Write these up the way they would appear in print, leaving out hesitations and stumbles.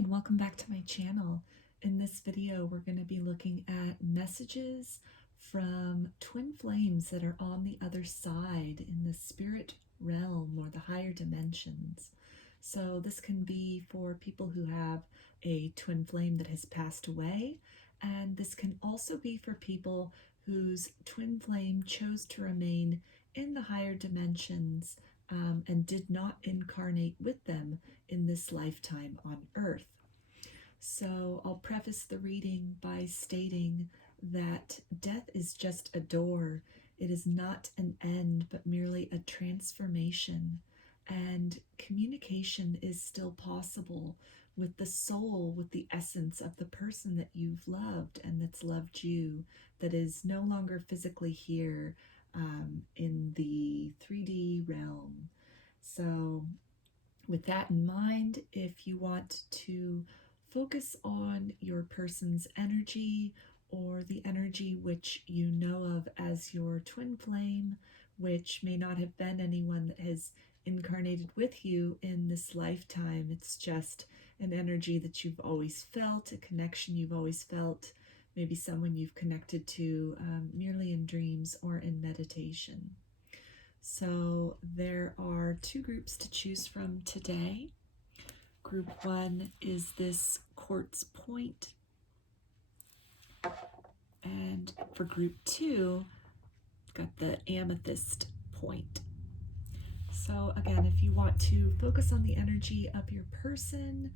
and welcome back to my channel. In this video, we're going to be looking at messages from twin flames that are on the other side in the spirit realm or the higher dimensions. So this can be for people who have a twin flame that has passed away, and this can also be for people whose twin flame chose to remain in the higher dimensions and did not incarnate with them in this lifetime on Earth. So I'll preface the reading by stating that death is just a door. It is not an end, but merely a transformation. And communication is still possible with the soul, with the essence of the person that you've loved and that's loved you, that is no longer physically here in the 3D realm. So with that in mind, if you want to focus on your person's energy or the energy which you know of as your twin flame, which may not have been anyone that has incarnated with you in this lifetime, it's just an energy that you've always felt, a connection you've always felt, maybe someone you've connected to merely in dreams or in meditation. So there are two groups to choose from today. Group one is this quartz point, and for group two, got the amethyst point. So again, if you want to focus on the energy of your person,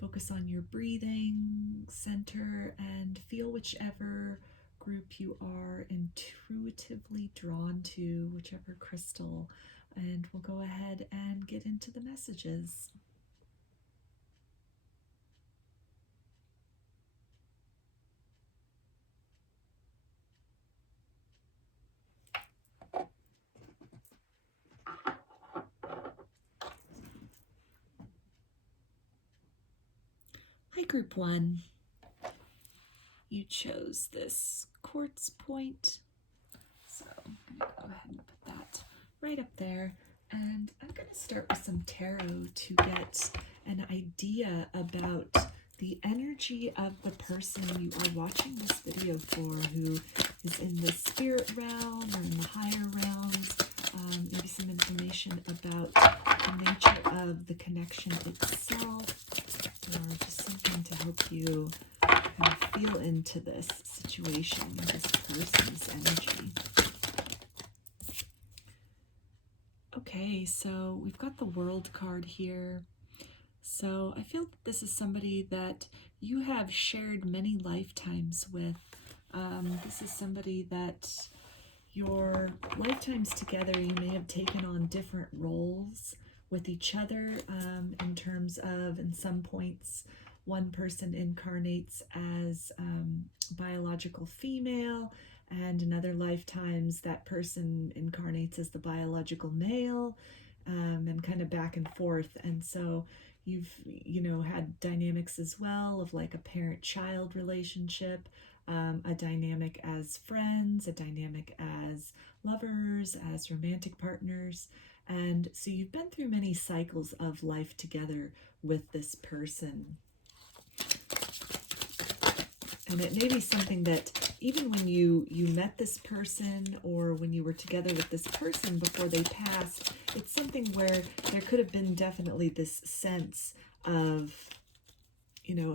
focus on your breathing center and feel whichever group you are intuitively drawn to, whichever crystal, and we'll go ahead and get into the messages. Hi, group one. You chose this quartz point, so I'm going to go ahead and put that right up there, and I'm going to start with some tarot to get an idea about the energy of the person you are watching this video for, who is in the spirit realm or in the higher realms. Maybe some information about the nature of the connection itself, or just something to help you kind of feel into this situation, this person's energy. Okay, so we've got the World card here. So I feel that this is somebody that you have shared many lifetimes with. This is somebody that your lifetimes together, you may have taken on different roles with each other in terms of, in some points, one person incarnates as biological female, and in other lifetimes that person incarnates as the biological male, and kind of back and forth. And so you've, had dynamics as well of like a parent-child relationship, a dynamic as friends, a dynamic as lovers, as romantic partners. And so you've been through many cycles of life together with this person. And it may be something that even when you met this person, or when you were together with this person before they passed, it's something where there could have been definitely this sense of,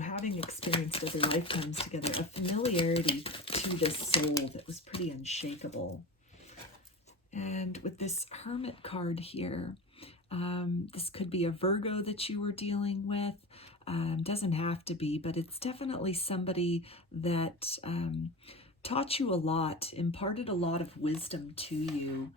having experienced other lifetimes together, a familiarity to this soul that was pretty unshakable. And with this Hermit card here, this could be a Virgo that you were dealing with. Doesn't have to be, but it's definitely somebody that taught you a lot, imparted a lot of wisdom to you,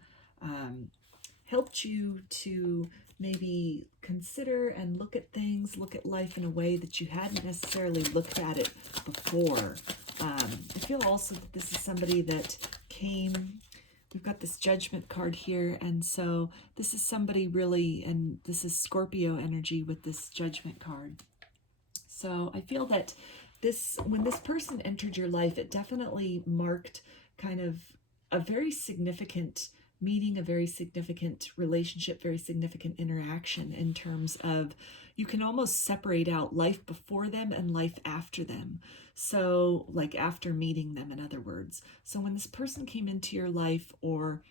helped you to maybe consider and look at things, look at life in a way that you hadn't necessarily looked at it before. I feel also that this is somebody that came... We've got this Judgment card here, and so this is somebody really, and this is Scorpio energy with this Judgment card. So I feel that when this person entered your life, it definitely marked kind of a very significant meeting a very significant relationship, very significant interaction in terms of you can almost separate out life before them and life after them. So like after meeting them, in other words. So when this person came into your life, or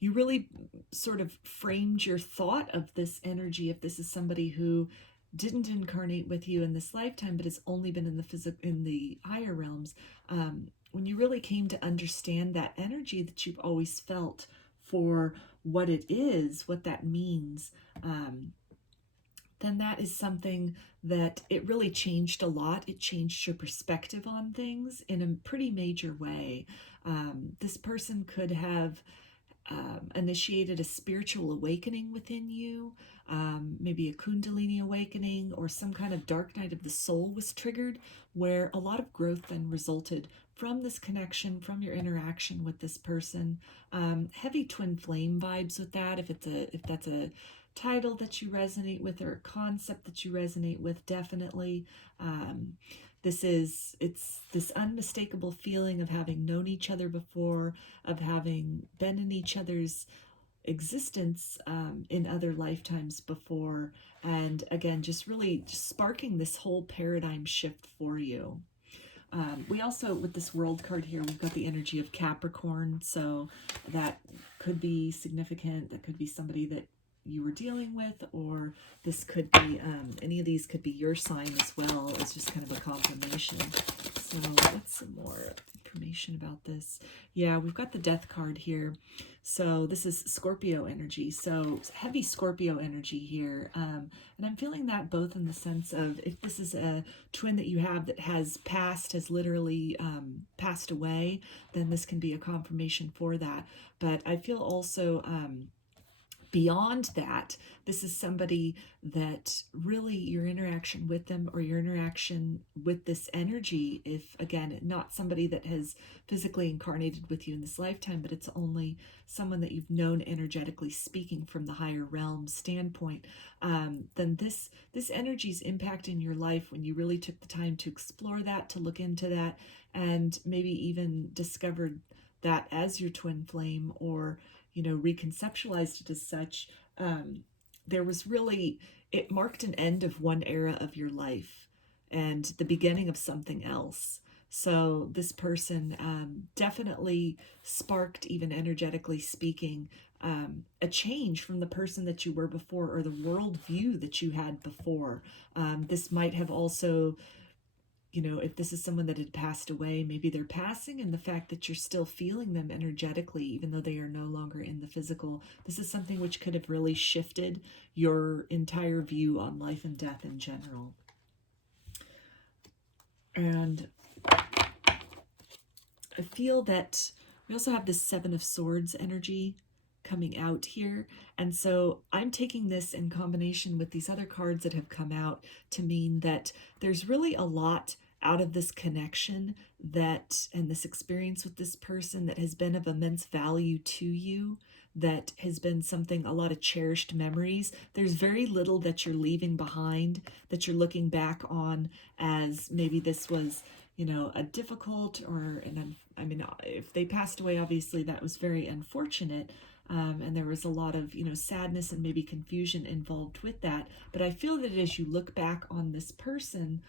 you really sort of framed your thought of this energy, if this is somebody who didn't incarnate with you in this lifetime but has only been in the higher realms, when you really came to understand that energy that you've always felt for what it is, what that means, then that is something that it really changed a lot. It changed your perspective on things in a pretty major way. This person could have initiated a spiritual awakening within you, maybe a kundaliniawakening, or some kind of dark night of the soul was triggered, where a lot of growth then resulted from this connection, from your interaction with this person. Heavy twin flame vibes with that, if that's a title that you resonate with or a concept that you resonate with, definitely. It's this unmistakable feeling of having known each other before, of having been in each other's existence in other lifetimes before, and again, just really just sparking this whole paradigm shift for you. We also, with this world card here, we've got the energy of Capricorn, so that could be significant. That could be somebody that you were dealing with, or this could be, any of these could be your sign as well, as just kind of a confirmation. So what's some more information about this? Yeah, we've got the Death card here. So this is Scorpio energy, so heavy Scorpio energy here. And I'm feeling that both in the sense of, if this is a twin that you have that has passed, has literally passed away, then this can be a confirmation for that. But I feel also beyond that, this is somebody that really your interaction with them, or your interaction with this energy, if again, not somebody that has physically incarnated with you in this lifetime, but it's only someone that you've known energetically speaking from the higher realm standpoint, then this energy's impact in your life, when you really took the time to explore that, to look into that, and maybe even discovered that as your twin flame, or reconceptualized it as such, there was really, it marked an end of one era of your life and the beginning of something else. So this person definitely sparked, even energetically speaking, a change from the person that you were before, or the worldview that you had before. This might have also, if this is someone that had passed away, maybe they're passing, and the fact that you're still feeling them energetically, even though they are no longer in the physical, this is something which could have really shifted your entire view on life and death in general. And I feel that we also have this Seven of Swords energy coming out here. And so I'm taking this in combination with these other cards that have come out to mean that there's really a lot out of this connection that, and this experience with this person, that has been of immense value to you, that has been something, a lot of cherished memories. There's very little that you're leaving behind, that you're looking back on as maybe this was, a difficult, or if they passed away, obviously that was very unfortunate. And there was a lot of, sadness and maybe confusion involved with that. But I feel that as you look back on this person,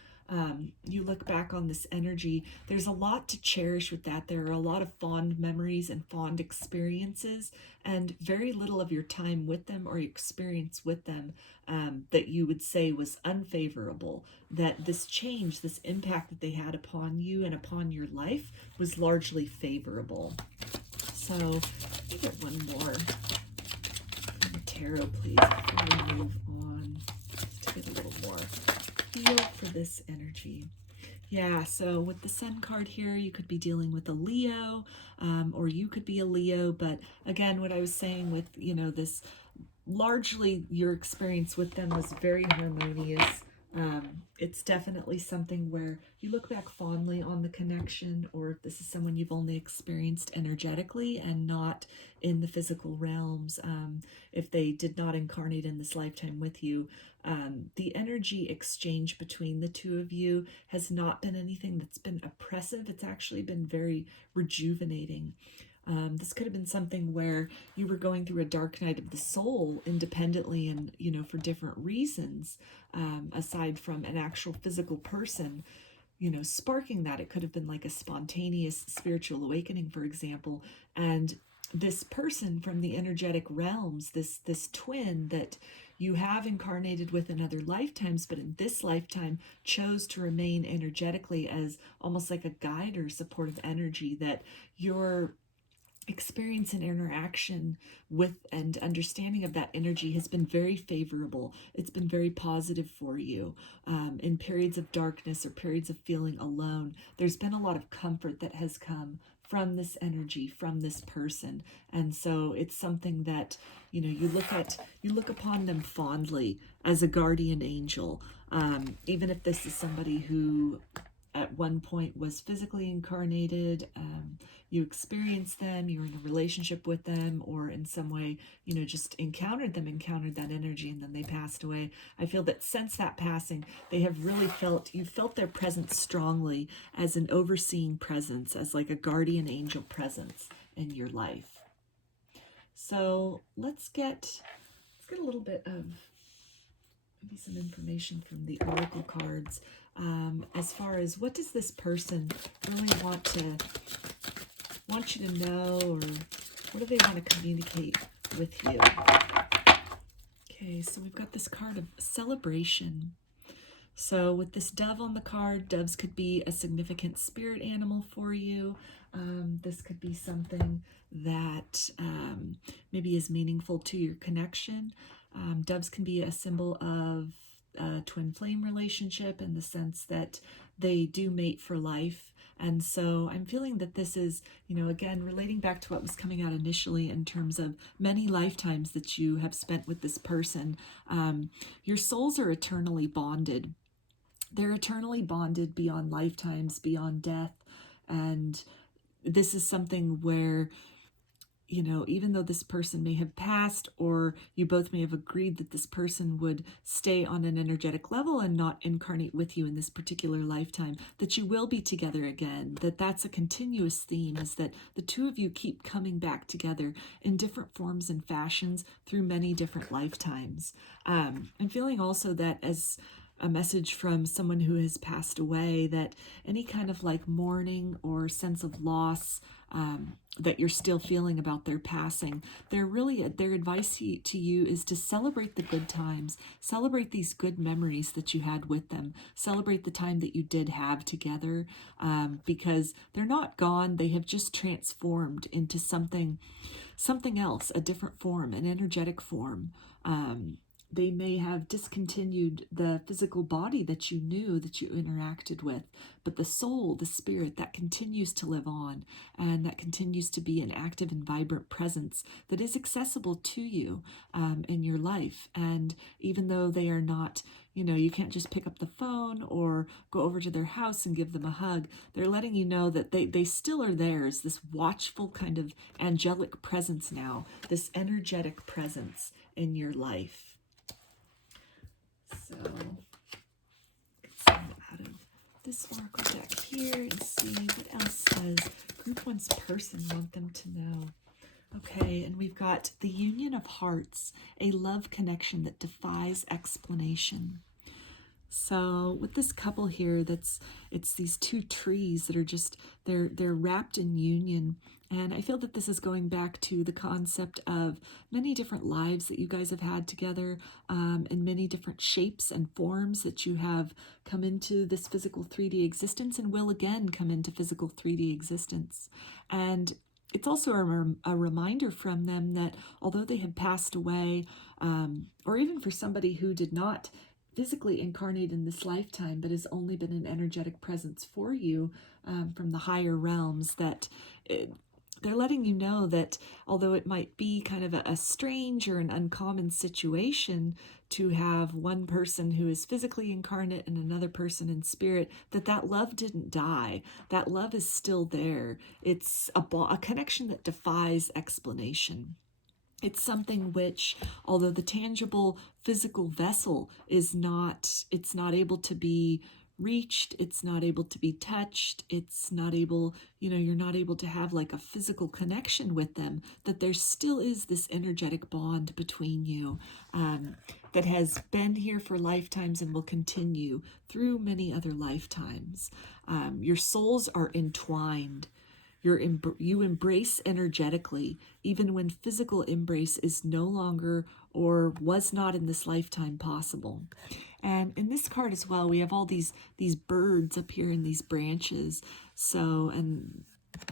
you look back on this energy, there's a lot to cherish with that. There are a lot of fond memories and fond experiences, and very little of your time with them or experience with them that you would say was unfavorable. That this change, this impact that they had upon you and upon your life was largely favorable. So let me get one more from the tarot, please, before we move on, just to get a little more feel for this energy. Yeah, so with the Sun card here, you could be dealing with a Leo, or you could be a Leo. But again, what I was saying with, this, largely your experience with them was very harmonious. It's definitely something where you look back fondly on the connection, or if this is someone you've only experienced energetically and not in the physical realms, if they did not incarnate in this lifetime with you, the energy exchange between the two of you has not been anything that's been oppressive. It's actually been very rejuvenating. This could have been something where you were going through a dark night of the soul independently and, for different reasons, aside from an actual physical person, sparking that. It could have been like a spontaneous spiritual awakening, for example. And this person from the energetic realms, this twin that you have incarnated with in other lifetimes, but in this lifetime chose to remain energetically as almost like a guide or supportive energy, that your experience and interaction with and understanding of that energy has been very favorable. It's been very positive for you. In periods of darkness or periods of feeling alone, there's been a lot of comfort that has come from this energy, from this person. And so it's something that, you look upon them fondly as a guardian angel. Even if this is somebody who at one point was physically incarnated, you experienced them, you were in a relationship with them, or in some way, just encountered that energy, and then they passed away. I feel that since that passing, they have really you felt their presence strongly as an overseeing presence, as like a guardian angel presence in your life. So let's get a little bit of maybe some information from the oracle cards, as far as what does this person really want you to know, or what do they want to communicate with you? Okay, so we've got this card of celebration. So with this dove on the card, doves could be a significant spirit animal for you. This could be something that maybe is meaningful to your connection. Doves can be a symbol of a twin flame relationship, in the sense that they do mate for life. And so I'm feeling that this is, again, relating back to what was coming out initially in terms of many lifetimes that you have spent with this person. Your souls are eternally bonded. They're eternally bonded beyond lifetimes, beyond death. And this is something where, even though this person may have passed, or you both may have agreed that this person would stay on an energetic level and not incarnate with you in this particular lifetime, that you will be together again, that's a continuous theme, is that the two of you keep coming back together in different forms and fashions through many different lifetimes. I'm feeling also that as a message from someone who has passed away, that any kind of like mourning or sense of loss that you're still feeling about their passing, their advice to you is to celebrate the good times, celebrate these good memories that you had with them, celebrate the time that you did have together, because they're not gone. They have just transformed into something else, a different form, an energetic form. They may have discontinued the physical body that you knew, that you interacted with, but the soul, the spirit, that continues to live on, and that continues to be an active and vibrant presence that is accessible to you in your life. And even though they are not, you can't just pick up the phone or go over to their house and give them a hug, they're letting you know that they still are there as this watchful kind of angelic presence now, this energetic presence in your life. So, let's get out of this oracle deck here and see what else does Group 1's person want them to know. Okay, and we've got the union of hearts, a love connection that defies explanation. So with this couple here, it's these two trees that are just, they're wrapped in union. And I feel that this is going back to the concept of many different lives that you guys have had together, and many different shapes and forms that you have come into this physical 3D existence and will again come into physical 3D existence. And it's also a reminder from them that although they have passed away, or even for somebody who did not physically incarnate in this lifetime, but has only been an energetic presence for you from the higher realms, that they're letting you know that although it might be kind of a strange or an uncommon situation to have one person who is physically incarnate and another person in spirit, that love didn't die. That love is still there. It's a connection that defies explanation. It's something which, although the tangible physical vessel is not able to be reached, it's not able to be touched, it's not able, you're not able to have like a physical connection with them, that there still is this energetic bond between you that has been here for lifetimes and will continue through many other lifetimes. Your souls are entwined. You embrace energetically, even when physical embrace is no longer or was not in this lifetime possible. And in this card as well, we have all these birds up here in these branches. So, and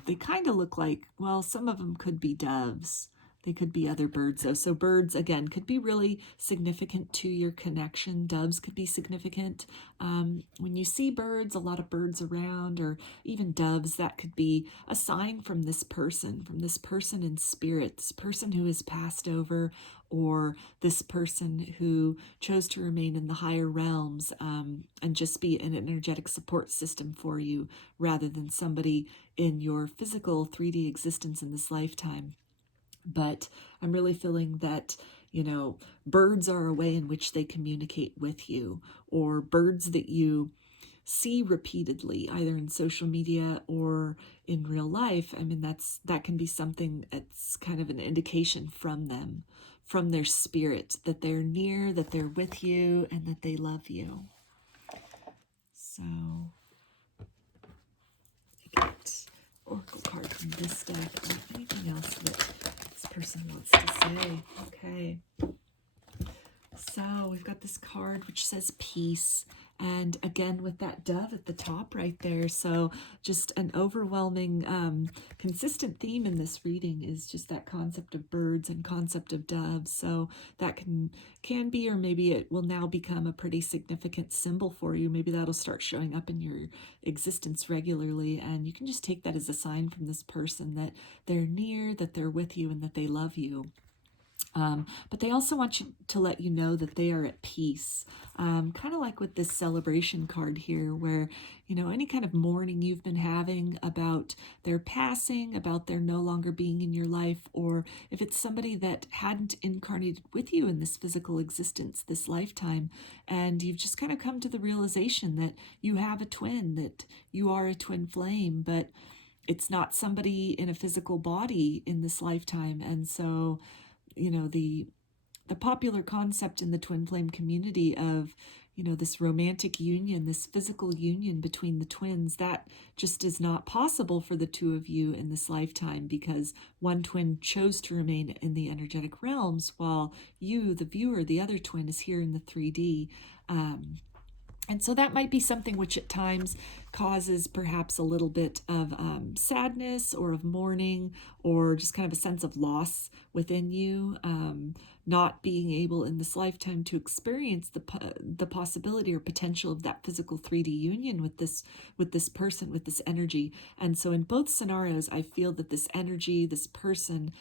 they kind of look like, well, some of them could be doves. They could be other birds though. So birds, again, could be really significant to your connection. Doves could be significant. When you see birds, a lot of birds around, or even doves, that could be a sign from this person in spirit, this person who has passed over, or this person who chose to remain in the higher realms and just be an energetic support system for you rather than somebody in your physical 3D existence in this lifetime. But I'm really feeling that, birds are a way in which they communicate with you, or birds that you see repeatedly, either in social media or in real life. I mean, that can be something that's kind of an indication from them, from their spirit, that they're near, that they're with you, and that they love you. So I get oracle card from this deck, or anything else that this person wants to say. Okay. So we've got this card which says peace. And again, with that dove at the top right there. So just an overwhelming, consistent theme in this reading is just that concept of birds and concept of doves. So that can be, or maybe it will now become a pretty significant symbol for you. Maybe that'll start showing up in your existence regularly. And you can just take that as a sign from this person that they're near, that they're with you, and that they love you. But they also want you to let you know that they are at peace. Kind of like with this celebration card here, where, any kind of mourning you've been having about their passing, about their no longer being in your life, or if it's somebody that hadn't incarnated with you in this physical existence, this lifetime, and you've just kind of come to the realization that you have a twin, that you are a twin flame, but it's not somebody in a physical body in this lifetime. And so the popular concept in the twin flame community of, this romantic union, this physical union between the twins, that just is not possible for the two of you in this lifetime, because one twin chose to remain in the energetic realms while you, the viewer, the other twin, is here in the 3D. And so that might be something which at times causes perhaps a little bit of sadness or of mourning, or just kind of a sense of loss within you, not being able in this lifetime to experience the possibility or potential of that physical 3D union with this person, with this energy. And so in both scenarios, I feel that this energy, this person,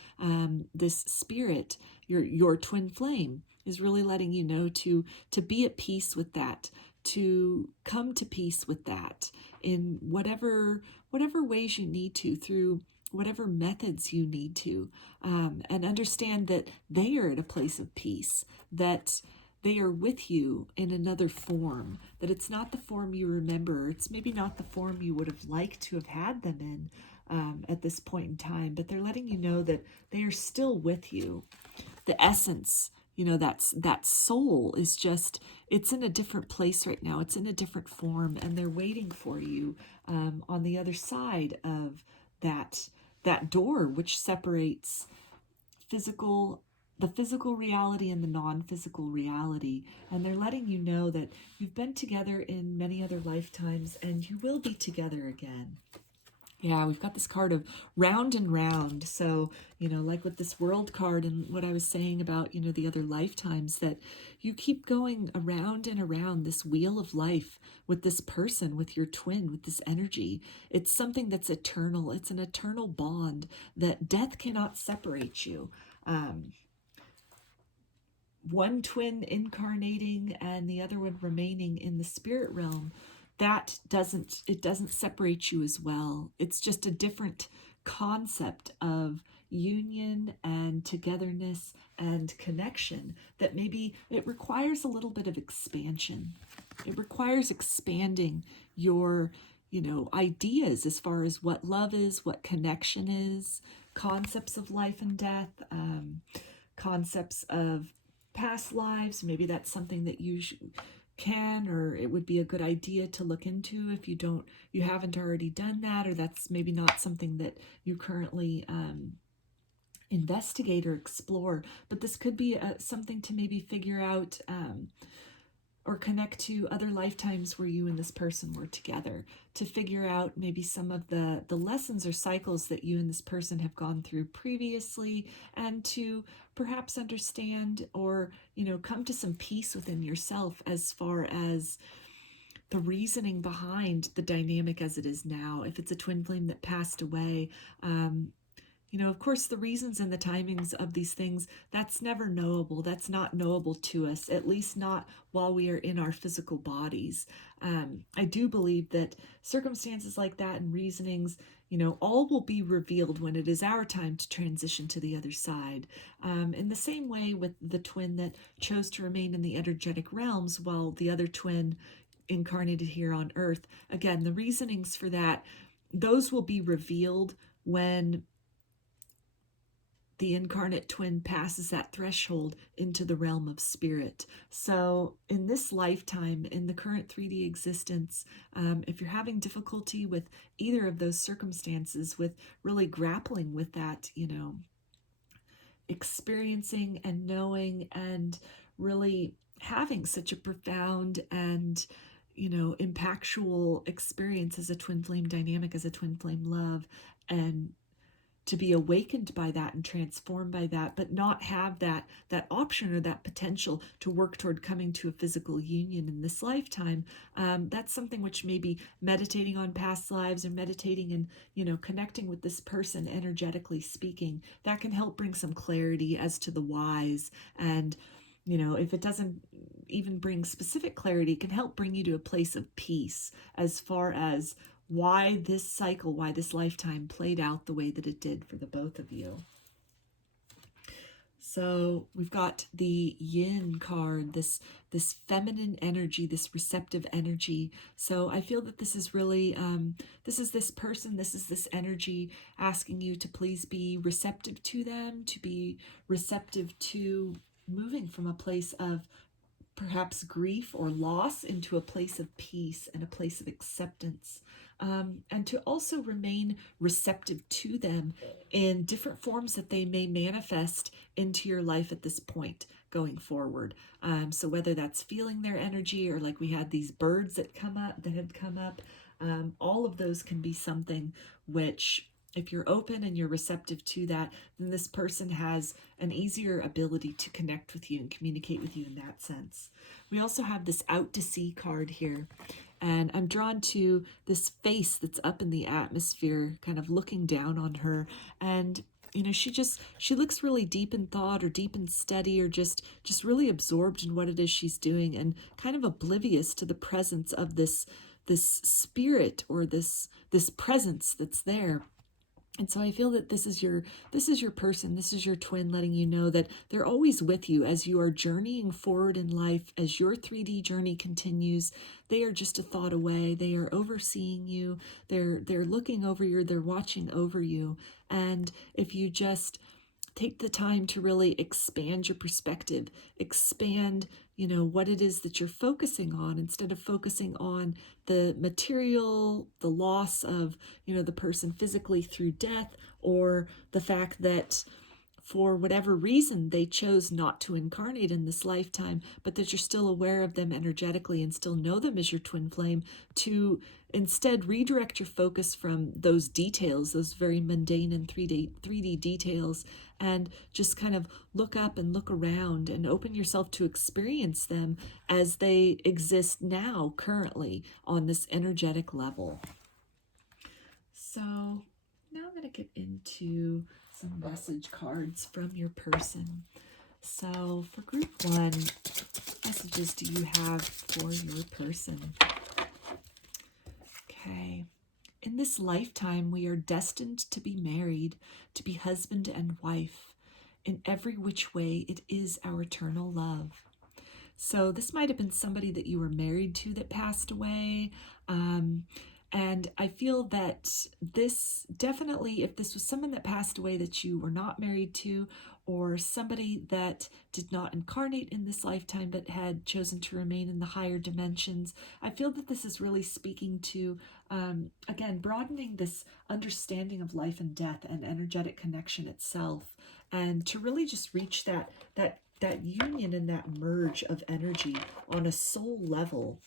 this spirit, your twin flame, is really letting you know to be at peace with that, to come to peace with that in whatever ways you need to, through whatever methods you need to, and understand that they are at a place of peace, that they are with you in another form, that it's not the form you remember, it's maybe not the form you would have liked to have had them in at this point in time, but they're letting you know that they are still with you. The essence, that soul is just, it's in a different place right now. It's in a different form, and they're waiting for you on the other side of that door, which separates the physical reality and the non-physical reality. And they're letting you know that you've been together in many other lifetimes, and you will be together again. Yeah, we've got this card of round and round. So, like with this world card and what I was saying about, the other lifetimes, that you keep going around and around this wheel of life with this person, with your twin, with this energy. It's something that's eternal. It's an eternal bond that death cannot separate you. One twin incarnating and the other one remaining in the spirit realm, that doesn't separate you as well. It's just a different concept of union and togetherness and connection, that maybe it requires a little bit of expansion. It requires expanding your, ideas as far as what love is, what connection is, concepts of life and death, concepts of past lives. Maybe that's something that you can, or it would be a good idea to look into if you haven't already done that, or that's maybe not something that you currently investigate or explore. But this could be something to maybe figure out or connect to other lifetimes where you and this person were together, to figure out maybe some of the lessons or cycles that you and this person have gone through previously, and to perhaps understand or, come to some peace within yourself as far as the reasoning behind the dynamic as it is now. If it's a twin flame that passed away, of course, the reasons and the timings of these things, that's never knowable. That's not knowable to us, at least not while we are in our physical bodies. I do believe that circumstances like that and reasonings, all will be revealed when it is our time to transition to the other side. In the same way with the twin that chose to remain in the energetic realms while the other twin incarnated here on Earth. Again, the reasonings for that, those will be revealed when the incarnate twin passes that threshold into the realm of spirit. So in this lifetime, in the current 3D existence, if you're having difficulty with either of those circumstances, with really grappling with that, experiencing and knowing and really having such a profound and impactful experience as a twin flame dynamic, as a twin flame love, and to be awakened by that and transformed by that, but not have that option or that potential to work toward coming to a physical union in this lifetime. That's something which maybe meditating on past lives or meditating and, connecting with this person energetically speaking, that can help bring some clarity as to the whys. And, if it doesn't even bring specific clarity, it can help bring you to a place of peace as far as why this cycle, why this lifetime played out the way that it did for the both of you. So we've got the yin card, this feminine energy, this receptive energy. So I feel that this is really, this is this person, this is this energy asking you to please be receptive to them, to be receptive to moving from a place of perhaps grief or loss into a place of peace and a place of acceptance. And to also remain receptive to them in different forms that they may manifest into your life at this point going forward. So whether that's feeling their energy, or like we had these birds that had come up, all of those can be something which, if you're open and you're receptive to that, then this person has an easier ability to connect with you and communicate with you in that sense. We also have this out to sea card here. And I'm drawn to this face that's up in the atmosphere, kind of looking down on her. And, she looks really deep in thought, or deep and steady, or just really absorbed in what it is she's doing, and kind of oblivious to the presence of this spirit, or this presence that's there. And so I feel that this is your person, this is your twin, letting you know that they're always with you as you are journeying forward in life, as your 3D journey continues. They are just a thought away. They are overseeing you. They're looking over you. They're watching over you. And if you just take the time to really expand your perspective, expand, what it is that you're focusing on, instead of focusing on the material, the loss of, the person physically through death, or the fact that for whatever reason they chose not to incarnate in this lifetime, but that you're still aware of them energetically and still know them as your twin flame, to instead redirect your focus from those details, those very mundane and 3D details, and just kind of look up and look around and open yourself to experience them as they exist now, currently, on this energetic level. So now I'm going to get into some message cards from your person. So for group 1, what messages do you have for your person? Okay, In this lifetime, we are destined to be married, to be husband and wife. In every which way, it is our eternal love. So this might have been somebody that you were married to that passed away. And I feel that this definitely, if this was someone that passed away that you were not married to, or somebody that did not incarnate in this lifetime but had chosen to remain in the higher dimensions, I feel that this is really speaking to, again, broadening this understanding of life and death and energetic connection itself, and to really just reach that union and that merge of energy on a soul level,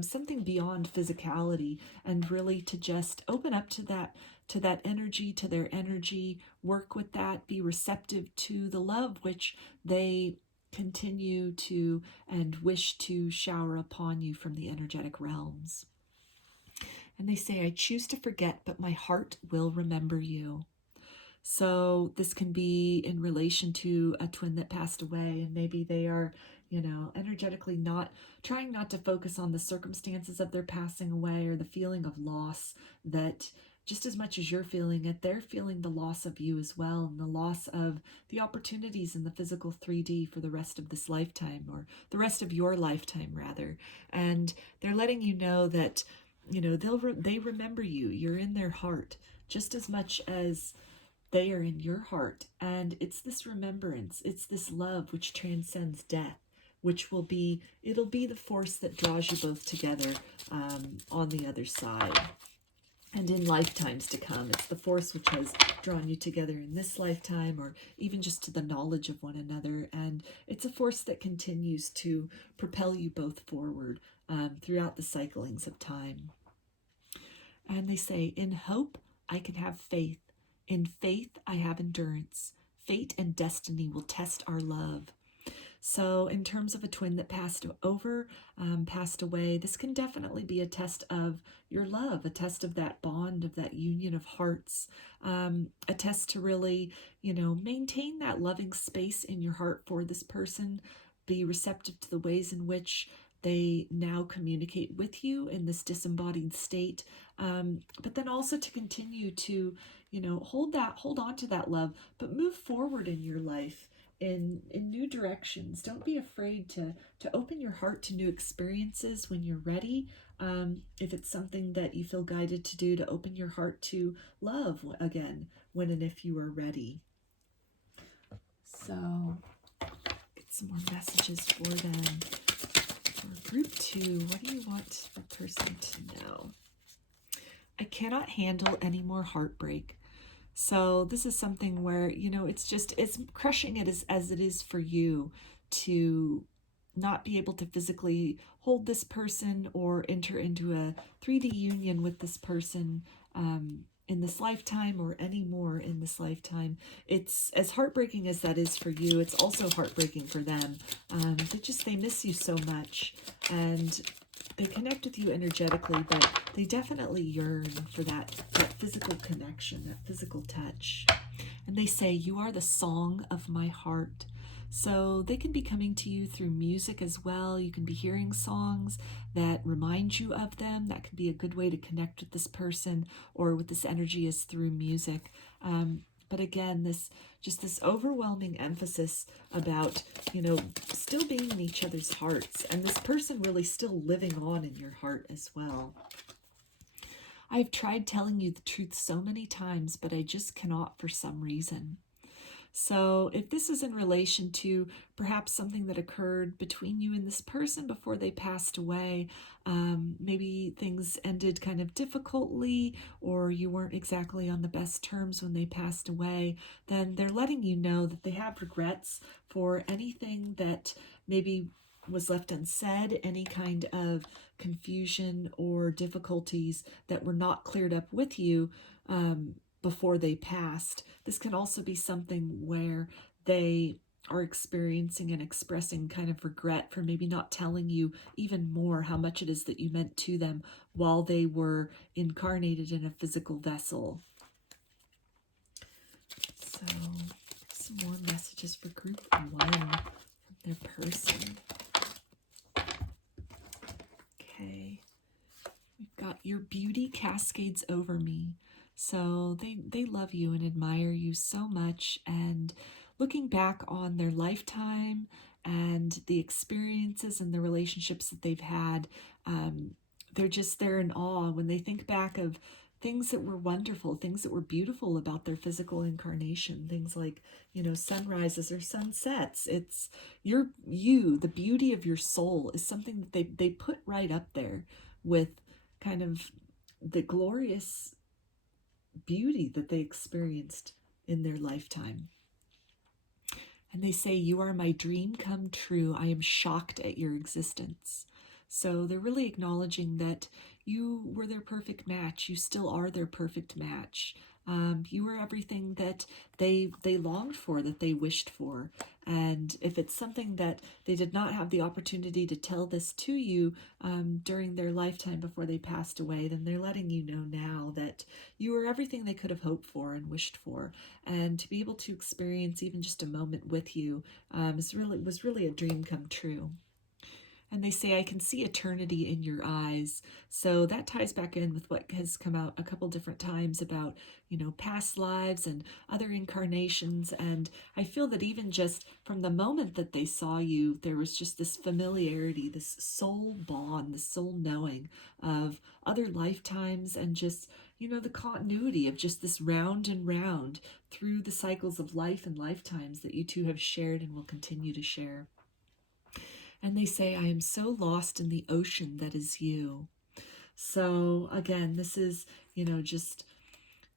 something beyond physicality, and really to just open up to that energy, to their energy, work with that, be receptive to the love which they continue to and wish to shower upon you from the energetic realms. And they say, I choose to forget, but my heart will remember you. So this can be in relation to a twin that passed away, and maybe they are, energetically trying not to focus on the circumstances of their passing away or the feeling of loss, that just as much as you're feeling it, they're feeling the loss of you as well, and the loss of the opportunities in the physical 3D for the rest of this lifetime, or the rest of your lifetime rather. And they're letting you know that, they remember you. You're in their heart just as much as they are in your heart. And it's this remembrance, it's this love which transcends death, which it'll be the force that draws you both together on the other side. And in lifetimes to come, it's the force which has drawn you together in this lifetime, or even just to the knowledge of one another. And it's a force that continues to propel you both forward throughout the cyclings of time. And they say, in hope, I can have faith. In faith, I have endurance. Fate and destiny will test our love. So in terms of a twin that passed away, this can definitely be a test of your love, a test of that bond, of that union of hearts, a test to really, maintain that loving space in your heart for this person, be receptive to the ways in which they now communicate with you in this disembodied state, but then also to continue to, hold on to that love, but move forward in your life in new directions. Don't be afraid to open your heart to new experiences when you're ready. If it's something that you feel guided to do, to open your heart to love again when and if you are ready. So, get some more messages for them. For group 2, what do you want the person to know? I cannot handle any more heartbreak. So this is something where, it's crushing it as it is for you to not be able to physically hold this person or enter into a 3D union with this person in this lifetime or any more in this lifetime. It's as heartbreaking as that is for you. It's also heartbreaking for them. They miss you so much, and they connect with you energetically, but they definitely yearn for that physical connection, that physical touch. And they say, you are the song of my heart. So they can be coming to you through music as well. You can be hearing songs that remind you of them. That can be a good way to connect with this person or with this energy, is through music. But again, this overwhelming emphasis about, still being in each other's hearts, and this person really still living on in your heart as well. I've tried telling you the truth so many times, but I just cannot for some reason. So if this is in relation to perhaps something that occurred between you and this person before they passed away, maybe things ended kind of difficultly, or you weren't exactly on the best terms when they passed away, then they're letting you know that they have regrets for anything that maybe was left unsaid, any kind of confusion or difficulties that were not cleared up with you before they passed. This can also be something where they are experiencing and expressing kind of regret for maybe not telling you even more how much it is that you meant to them while they were incarnated in a physical vessel. So, some more messages for group 1 from their person. Okay, we've got your beauty cascades over me. So they love you and admire you so much. And looking back on their lifetime and the experiences and the relationships that they've had, they're in awe when they think back of things that were wonderful, things that were beautiful about their physical incarnation, things like, sunrises or sunsets. It's the beauty of your soul is something that they put right up there with kind of the glorious beauty that they experienced in their lifetime. And they say, "You are my dream come true. I am shocked at your existence." So they're really acknowledging that you were their perfect match. You still are their perfect match. You were everything that they longed for, that they wished for. And if it's something that they did not have the opportunity to tell this to you during their lifetime before they passed away, then they're letting you know now that you were everything they could have hoped for and wished for. And to be able to experience even just a moment with you was really a dream come true. And they say, "I can see eternity in your eyes." So that ties back in with what has come out a couple different times about, past lives and other incarnations. And I feel that even just from the moment that they saw you, there was just this familiarity, this soul bond, this soul knowing of other lifetimes, and just, the continuity of just this round and round through the cycles of life and lifetimes that you two have shared and will continue to share. And they say, "I am so lost in the ocean that is you." So again, this is, just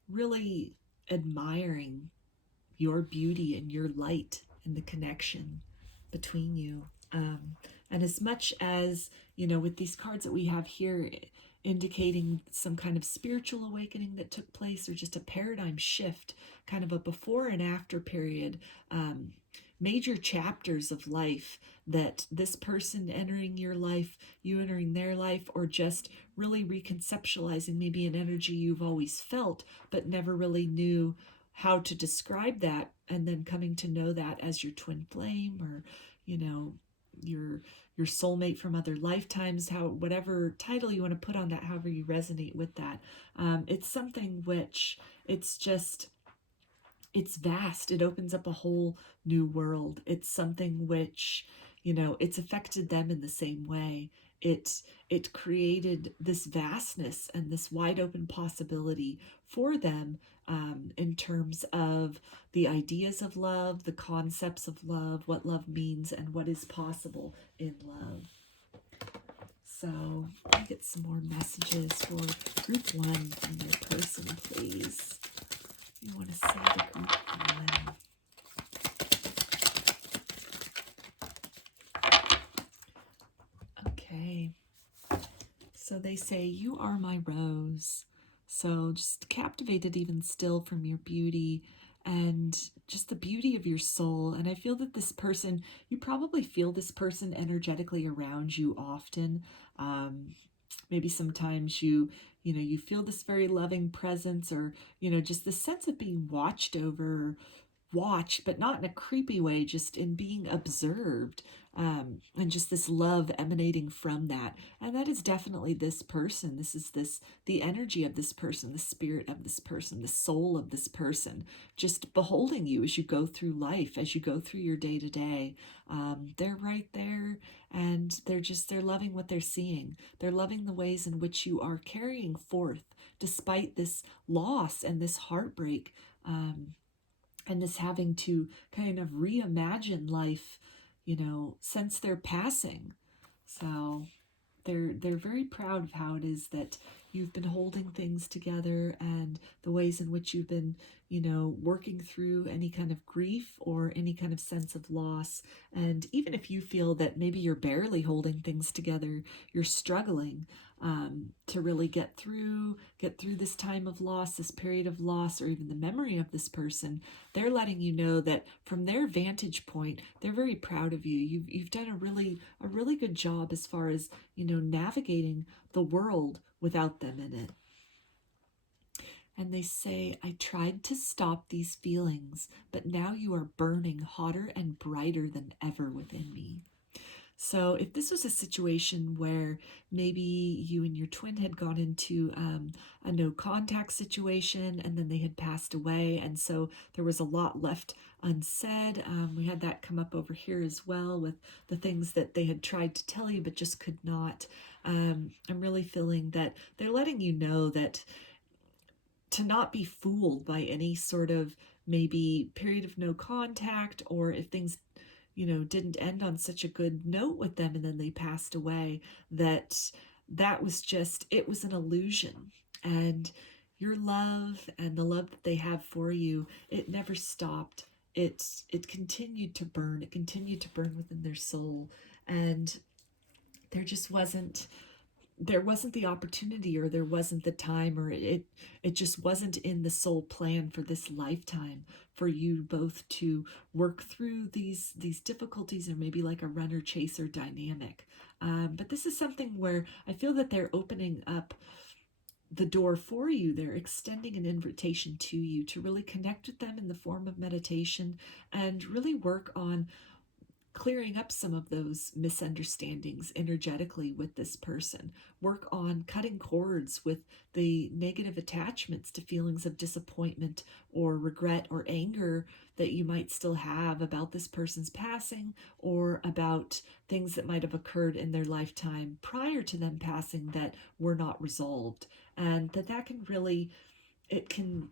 really admiring your beauty and your light and the connection between you. And as much as, with these cards that we have here, indicating some kind of spiritual awakening that took place, or just a paradigm shift, kind of a before and after period, major chapters of life, that this person entering your life, you entering their life, or just really reconceptualizing maybe an energy you've always felt but never really knew how to describe that, and then coming to know that as your twin flame, or your soulmate from other lifetimes, whatever title you want to put on that, however you resonate with that. It's something which it's vast. It opens up a whole new world. It's something which, it's affected them in the same way. It created this vastness and this wide open possibility for them, in terms of the ideas of love, the concepts of love, what love means, and what is possible in love. So let me get some more messages for group one from your person, please. You want to say to group one. Okay. So they say, "You are my rose." So just captivated even still from your beauty and just the beauty of your soul. And I feel that this person, you probably feel this person energetically around you often. Maybe sometimes you feel this very loving presence, or, just this sense of being watched over, watched, but not in a creepy way, just in being observed, and just this love emanating from that. And that is definitely this person. This is the energy of this person, the spirit of this person, the soul of this person, just beholding you as you go through life, as you go through your day to day. They're right there, and they're loving what they're seeing. They're loving the ways in which you are carrying forth despite this loss and this heartbreak, and this having to kind of reimagine life, since their passing. So they're very proud of how it is that you've been holding things together, and the ways in which you've been, working through any kind of grief or any kind of sense of loss. And even if you feel that maybe you're barely holding things together, you're struggling to really get through this time of loss, this period of loss, or even the memory of this person, they're letting you know that from their vantage point, they're very proud of you. You've done a really good job as far as, navigating the world without them in it. And they say, "I tried to stop these feelings, but now you are burning hotter and brighter than ever within me." So if this was a situation where maybe you and your twin had gone into a no contact situation and then they had passed away, and so there was a lot left unsaid. We had that come up over here as well with the things that they had tried to tell you but just could not. I'm really feeling that they're letting you know that to not be fooled by any sort of maybe period of no contact, or if things didn't end on such a good note with them and then they passed away, that was just, it was an illusion. And your love and the love that they have for you, it never stopped. It continued to burn. It continued to burn within their soul. And there just wasn't the opportunity, or there wasn't the time, or it just wasn't in the soul plan for this lifetime for you both to work through these difficulties, or maybe like a runner chaser dynamic. But this is something where I feel that they're opening up the door for you. They're extending an invitation to you to really connect with them in the form of meditation and really work on clearing up some of those misunderstandings energetically with this person. Work on cutting cords with the negative attachments to feelings of disappointment or regret or anger that you might still have about this person's passing, or about things that might have occurred in their lifetime prior to them passing that were not resolved. And that can really, it can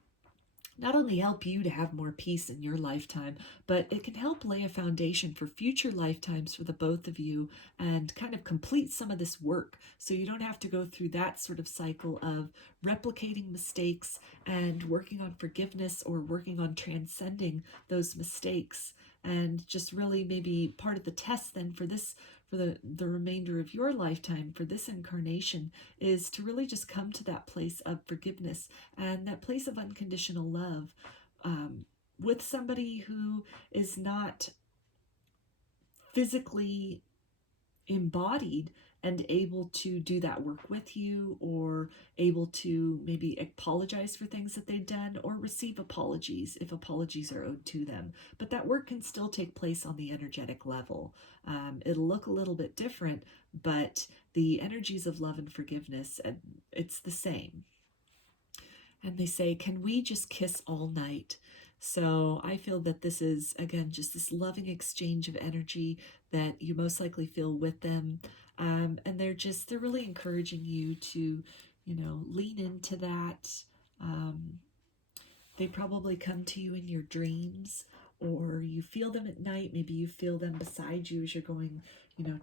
not only help you to have more peace in your lifetime, but it can help lay a foundation for future lifetimes for the both of you, and kind of complete some of this work so you don't have to go through that sort of cycle of replicating mistakes and working on forgiveness or working on transcending those mistakes. And just really maybe part of the test then for this, for the remainder of your lifetime, for this incarnation, is to really just come to that place of forgiveness and that place of unconditional love with somebody who is not physically embodied and able to do that work with you, or able to maybe apologize for things that they've done, or receive apologies if apologies are owed to them. But that work can still take place on the energetic level. It'll look a little bit different, but the energies of love and forgiveness, it's the same. And they say, can we just kiss all night? So I feel that this is, again, just this loving exchange of energy that you most likely feel with them. And they're really encouraging you to, lean into that. They probably come to you in your dreams, or you feel them at night. Maybe you feel them beside you as you're going,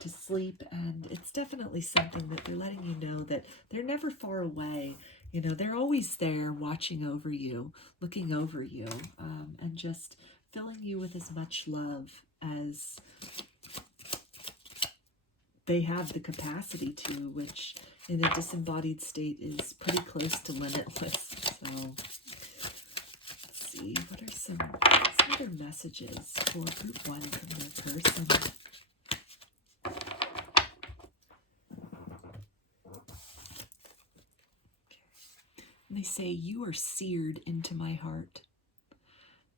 to sleep. And it's definitely something that they're letting you know that they're never far away. They're always there watching over you, looking over you, and just filling you with as much love as they have the capacity to, which in a disembodied state is pretty close to limitless. So let's see, what are some other messages for group 1 from their person? And they say, you are seared into my heart.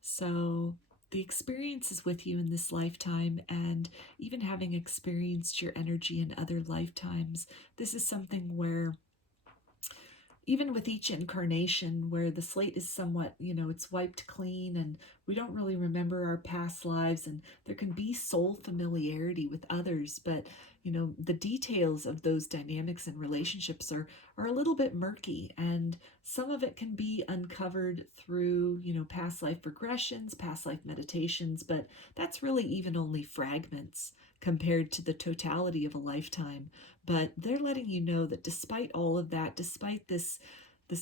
So the experience is with you in this lifetime, and even having experienced your energy in other lifetimes, this is something where even with each incarnation, where the slate is somewhat, it's wiped clean and we don't really remember our past lives, and there can be soul familiarity with others, but the details of those dynamics and relationships are a little bit murky, and some of it can be uncovered through, past life regressions, past life meditations, but that's really even only fragments compared to the totality of a lifetime. But they're letting you know that despite all of that, despite this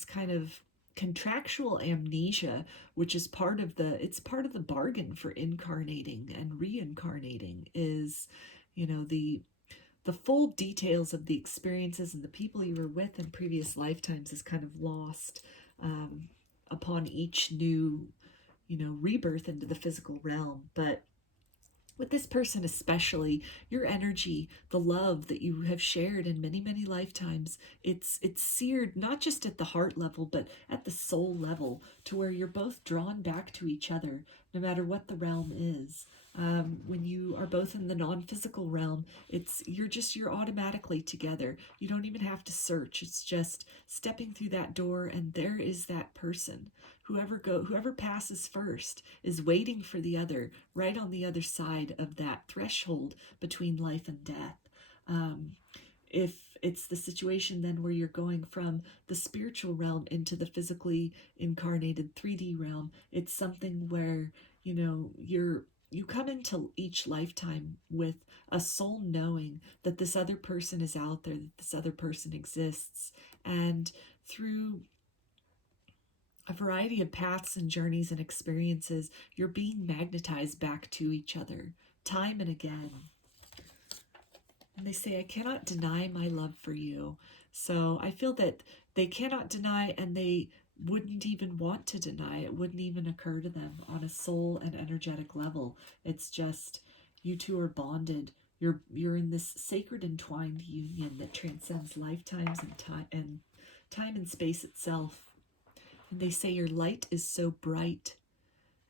kind of contractual amnesia, which is part of the bargain for incarnating and reincarnating, is the full details of the experiences and the people you were with in previous lifetimes is kind of lost upon each new rebirth into the physical realm. But with this person especially, your energy, the love that you have shared in many, many lifetimes, it's seared not just at the heart level, but at the soul level, to where you're both drawn back to each other, no matter what the realm is. When you are both in the non-physical realm, you're automatically together. You don't even have to search. It's just stepping through that door, and there is that person. Whoever passes first is waiting for the other, right on the other side of that threshold between life and death. If it's the situation then where you're going from the spiritual realm into the physically incarnated 3D realm, it's something where, you come into each lifetime with a soul knowing that this other person is out there, that this other person exists. And through a variety of paths and journeys and experiences, you're being magnetized back to each other time and again. And they say, I cannot deny my love for you. So I feel that they cannot deny, and they wouldn't even want to deny. It wouldn't even occur to them on a soul and energetic level. It's just you two are bonded. You're in this sacred entwined union that transcends lifetimes and time and space itself. And they say your light is so bright.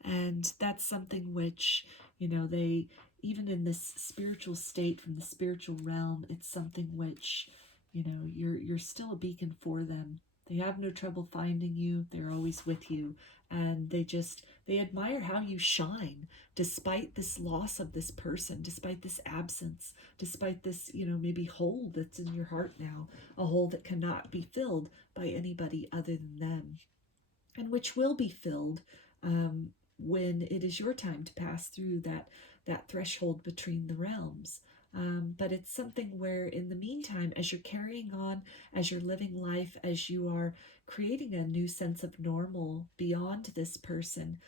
And that's something which, they, even in this spiritual state from the spiritual realm, it's something which, you're still a beacon for them. They have no trouble finding you. They're always with you. And they admire how you shine despite this loss of this person, despite this absence, despite this, maybe hole that's in your heart now, a hole that cannot be filled by anybody other than them, and which will be filled when it is your time to pass through that threshold between the realms. But it's something where in the meantime, as you're carrying on, as you're living life, as you are creating a new sense of normal beyond this person,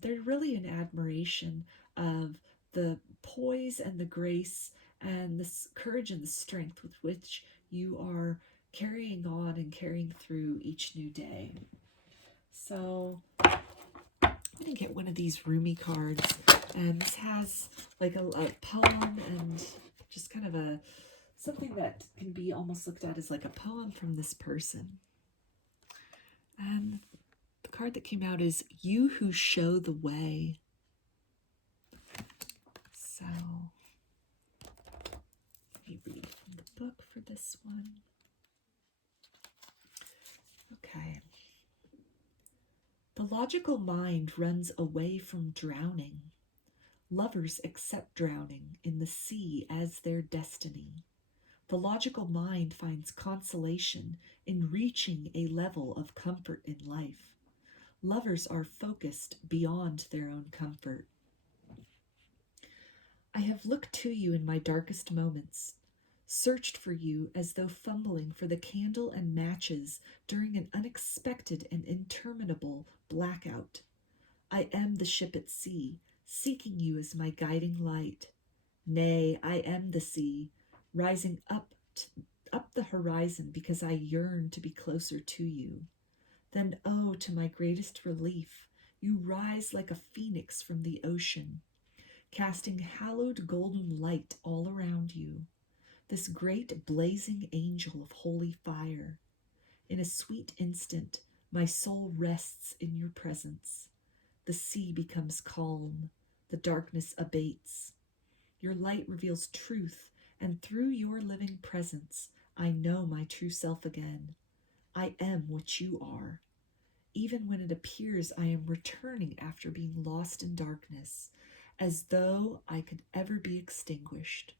they're really an admiration of the poise and the grace and the courage and the strength with which you are carrying on and carrying through each new day. So I'm going to get one of these Rumi cards, and this has like a poem and just kind of something that can be almost looked at as like a poem from this person. And the card that came out is You Who Show the Way. So let me read from the book for this one. Okay. The logical mind runs away from drowning. Lovers accept drowning in the sea as their destiny. The logical mind finds consolation in reaching a level of comfort in life. Lovers are focused beyond their own comfort. I have looked to you in my darkest moments, searched for you as though fumbling for the candle and matches during an unexpected and interminable blackout. I am the ship at sea, seeking you as my guiding light. Nay, I am the sea, rising up the horizon because I yearn to be closer to you. Then, oh, to my greatest relief, you rise like a phoenix from the ocean, casting hallowed golden light all around you, this great blazing angel of holy fire. In a sweet instant, my soul rests in your presence. The sea becomes calm, the darkness abates. Your light reveals truth, and through your living presence, I know my true self again. I am what you are. Even when it appears I am returning after being lost in darkness, as though I could ever be extinguished.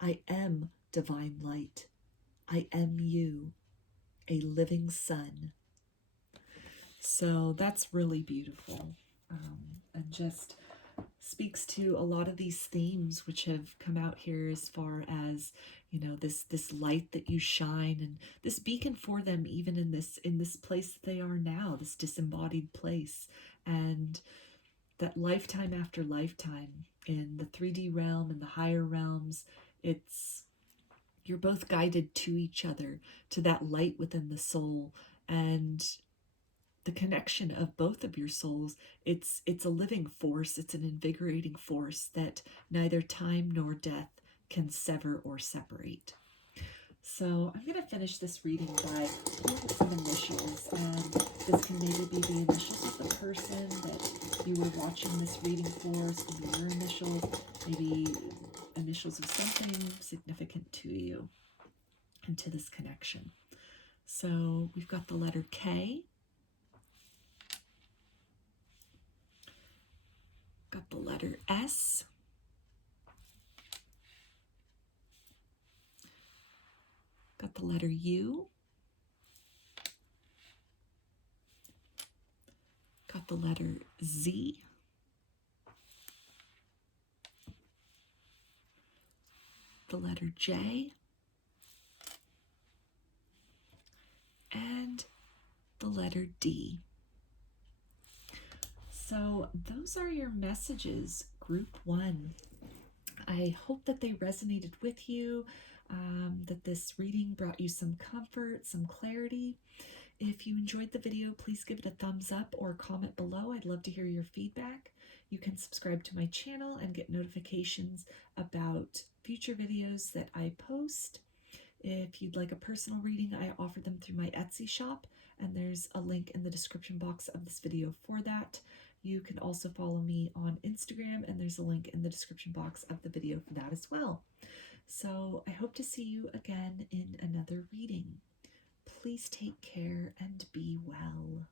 I am divine light. I am you, a living sun. So that's really beautiful, and just speaks to a lot of these themes which have come out here, as far as, this light that you shine, and this beacon for them, even in this place that they are now, this disembodied place, and that lifetime after lifetime in the 3D realm and the higher realms, you're both guided to each other, to that light within the soul, and the connection of both of your souls. It's a living force. It's an invigorating force that neither time nor death can sever or separate. So I'm going to finish this reading by pulling some initials, and this can maybe be the initials of the person that you were watching this reading for is going to be your initials, maybe initials of something significant to you and to this connection. So we've got the letter K, got the letter S, got the letter U, got the letter Z, the letter J, and the letter D. So those are your messages, group 1. I hope that they resonated with you, that this reading brought you some comfort, some clarity. If you enjoyed the video, please give it a thumbs up or comment below. I'd love to hear your feedback. You can subscribe to my channel and get notifications about future videos that I post. If you'd like a personal reading, I offer them through my Etsy shop, and there's a link in the description box of this video for that. You can also follow me on Instagram, and there's a link in the description box of the video for that as well. So I hope to see you again in another reading. Please take care and be well.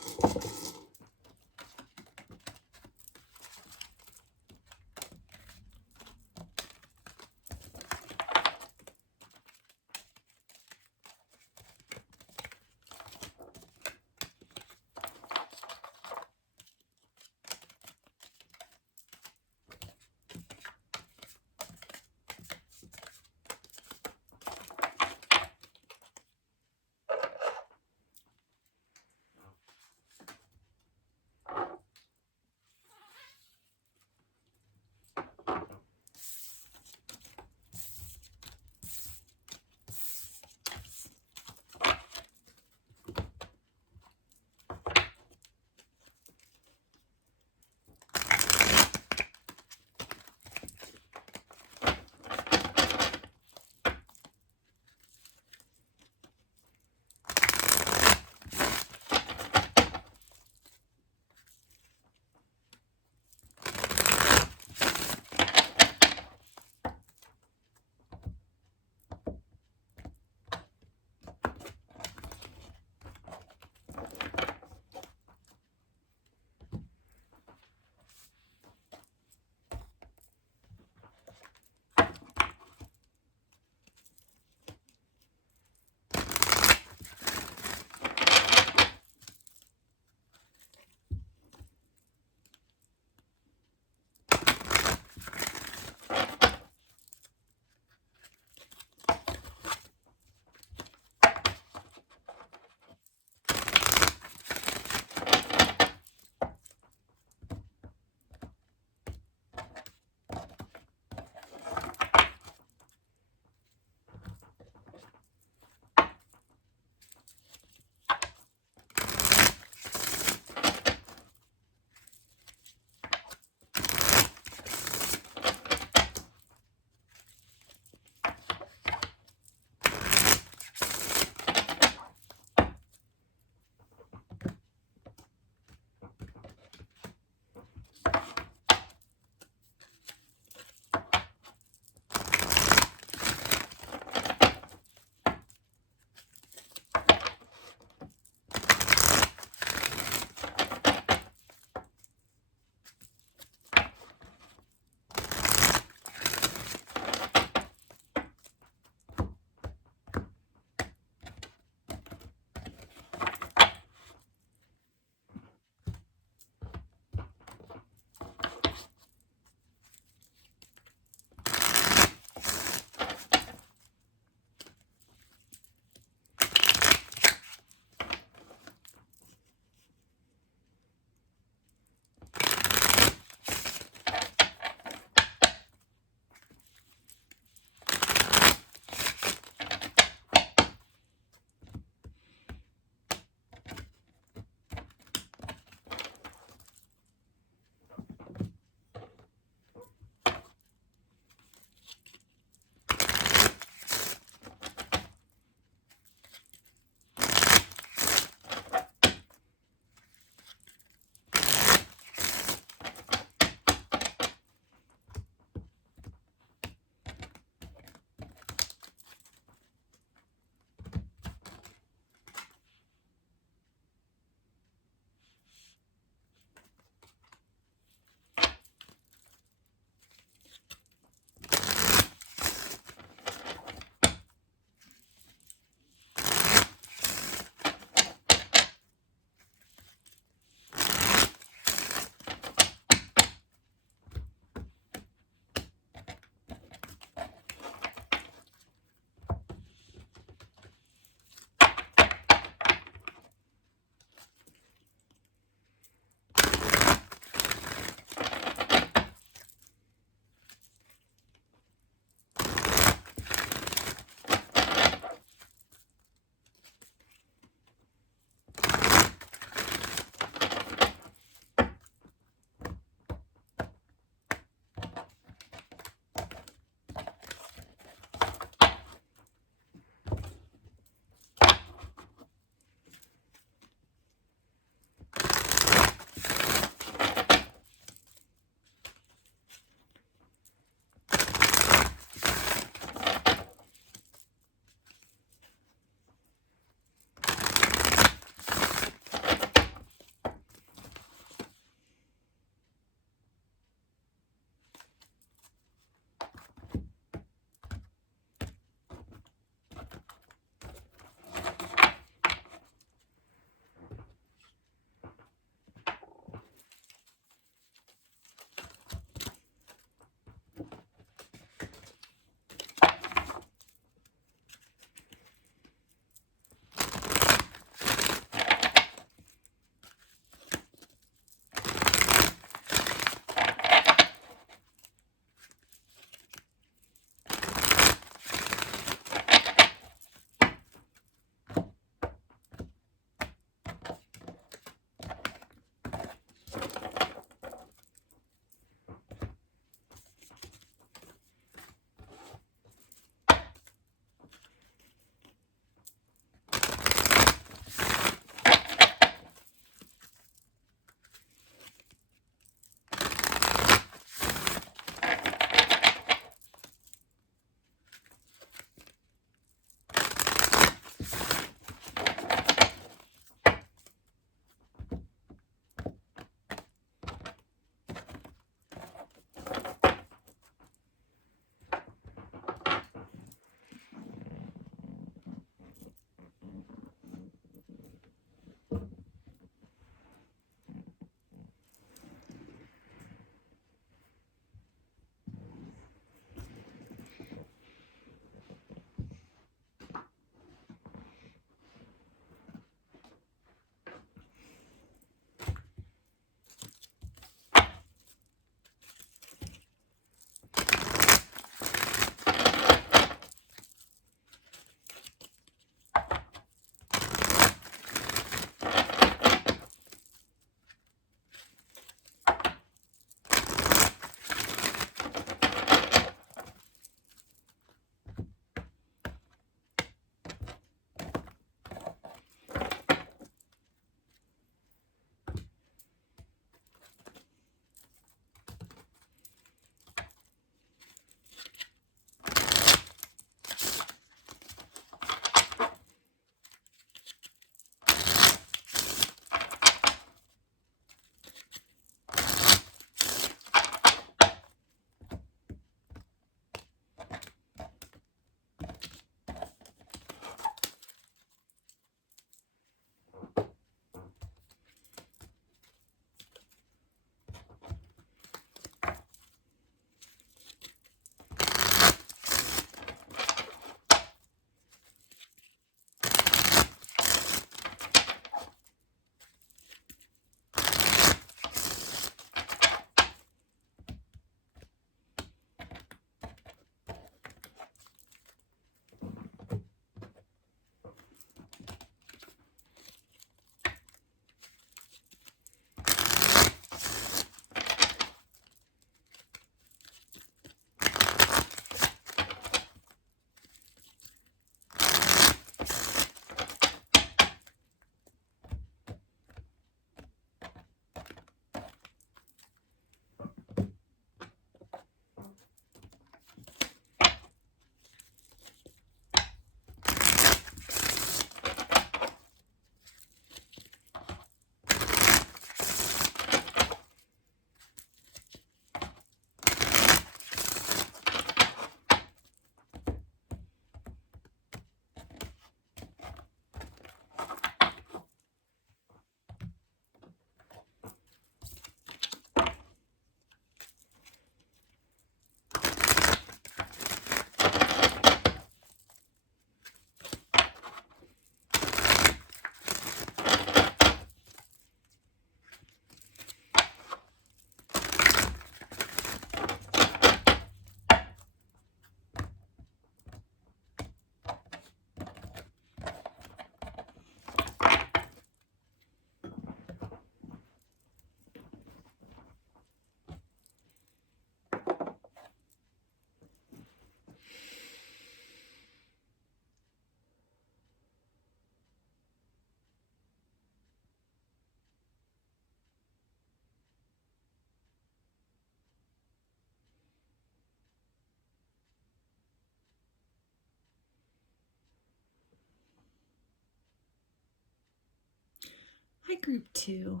Hi, Group 2.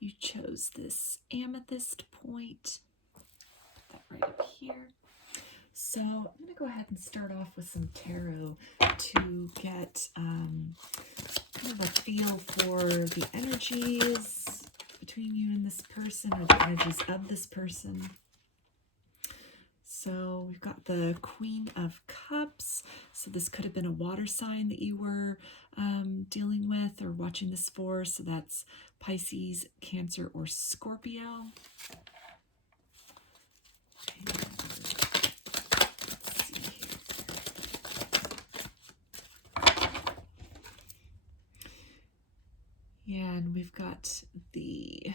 You chose this amethyst point. Put that right up here. So I'm going to go ahead and start off with some tarot to get kind of a feel for the energies between you and this person, or the energies of this person. So we've got the Queen of Cups. So this could have been a water sign that you were dealing with or watching this for. So that's Pisces, Cancer, or Scorpio. Yeah, and we've got the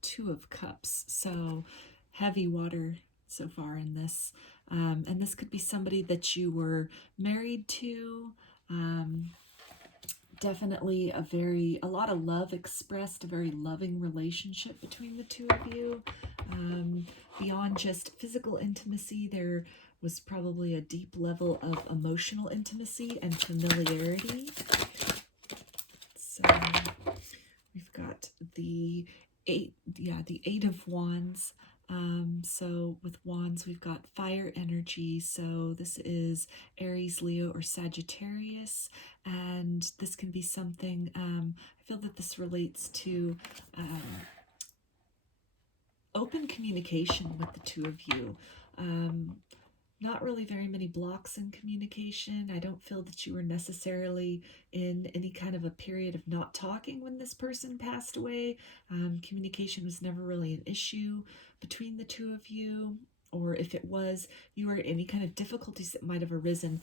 Two of Cups. So heavy water so far in this. And this could be somebody that you were married to. Definitely a lot of love expressed, a very loving relationship between the two of you. Beyond just physical intimacy, there was probably a deep level of emotional intimacy and familiarity. So we've got the Eight of Wands. So with Wands, we've got fire energy. So this is Aries, Leo, or Sagittarius. And this can be something, I feel that this relates to open communication with the two of you. Not really very many blocks in communication. I don't feel that you were necessarily in any kind of a period of not talking when this person passed away. Communication was never really an issue between the two of you, or if it was, you were in any kind of difficulties that might have arisen.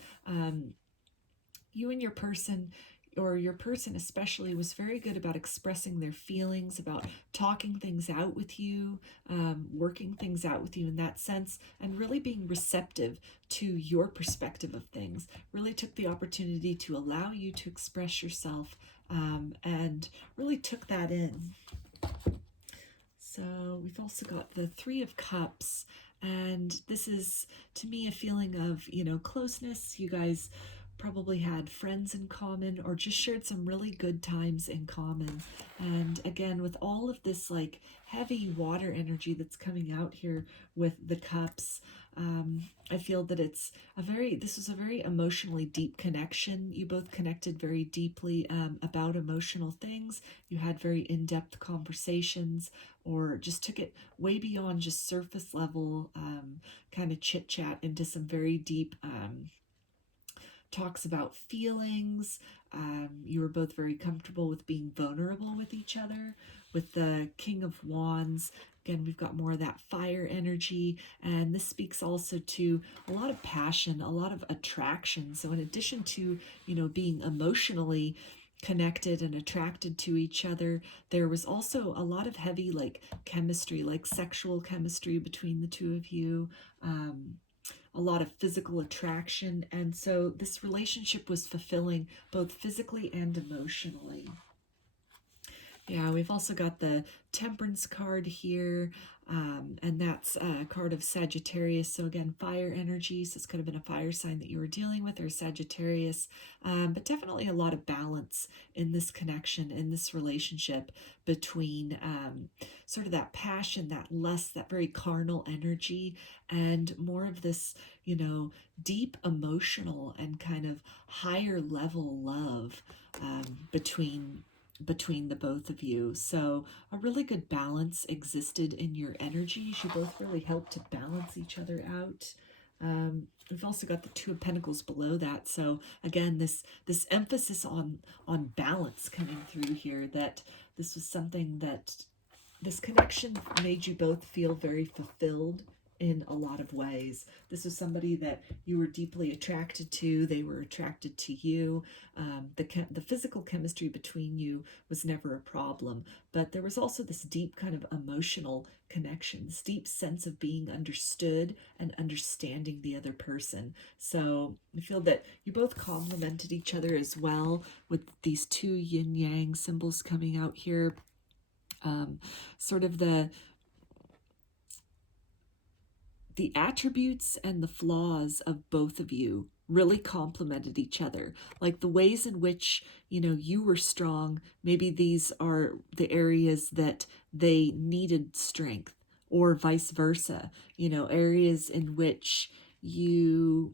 You and your person, or your person especially, was very good about expressing their feelings, about talking things out with you, working things out with you in that sense, and really being receptive to your perspective of things. Really took the opportunity to allow you to express yourself, and really took that in. So we've also got the Three of Cups, and this is, to me, a feeling of, closeness. You guys probably had friends in common, or just shared some really good times in common. And again, with all of this like heavy water energy that's coming out here with the cups, I feel that this was a very emotionally deep connection. You both connected very deeply about emotional things. You had very in-depth conversations, or just took it way beyond just surface level kind of chit chat into some very deep talks about feelings. You were both very comfortable with being vulnerable with each other. With the King of Wands, again, we've got more of that fire energy, and this speaks also to a lot of passion, a lot of attraction. So in addition to, being emotionally connected and attracted to each other, there was also a lot of heavy like chemistry, like sexual chemistry between the two of you. A lot of physical attraction, and so this relationship was fulfilling both physically and emotionally. Yeah, we've also got the Temperance card here, and that's a card of Sagittarius. So again, fire energy. So this could have been a fire sign that you were dealing with, or Sagittarius, but definitely a lot of balance in this connection, in this relationship between sort of that passion, that lust, that very carnal energy, and more of this, deep emotional and kind of higher level love between the both of you. So a really good balance existed in your energies. You both really helped to balance each other out. We've also got the Two of Pentacles below that. So again, this emphasis on balance coming through here, that this was something that this connection made you both feel very fulfilled in a lot of ways. This was somebody that you were deeply attracted to. They were attracted to you. The physical chemistry between you was never a problem, but there was also this deep kind of emotional connection, this deep sense of being understood and understanding the other person. So I feel that you both complemented each other as well, with these two yin yang symbols coming out here. Sort of the attributes and the flaws of both of you really complemented each other. Like the ways in which, you were strong, maybe these are the areas that they needed strength, or vice versa, areas in which you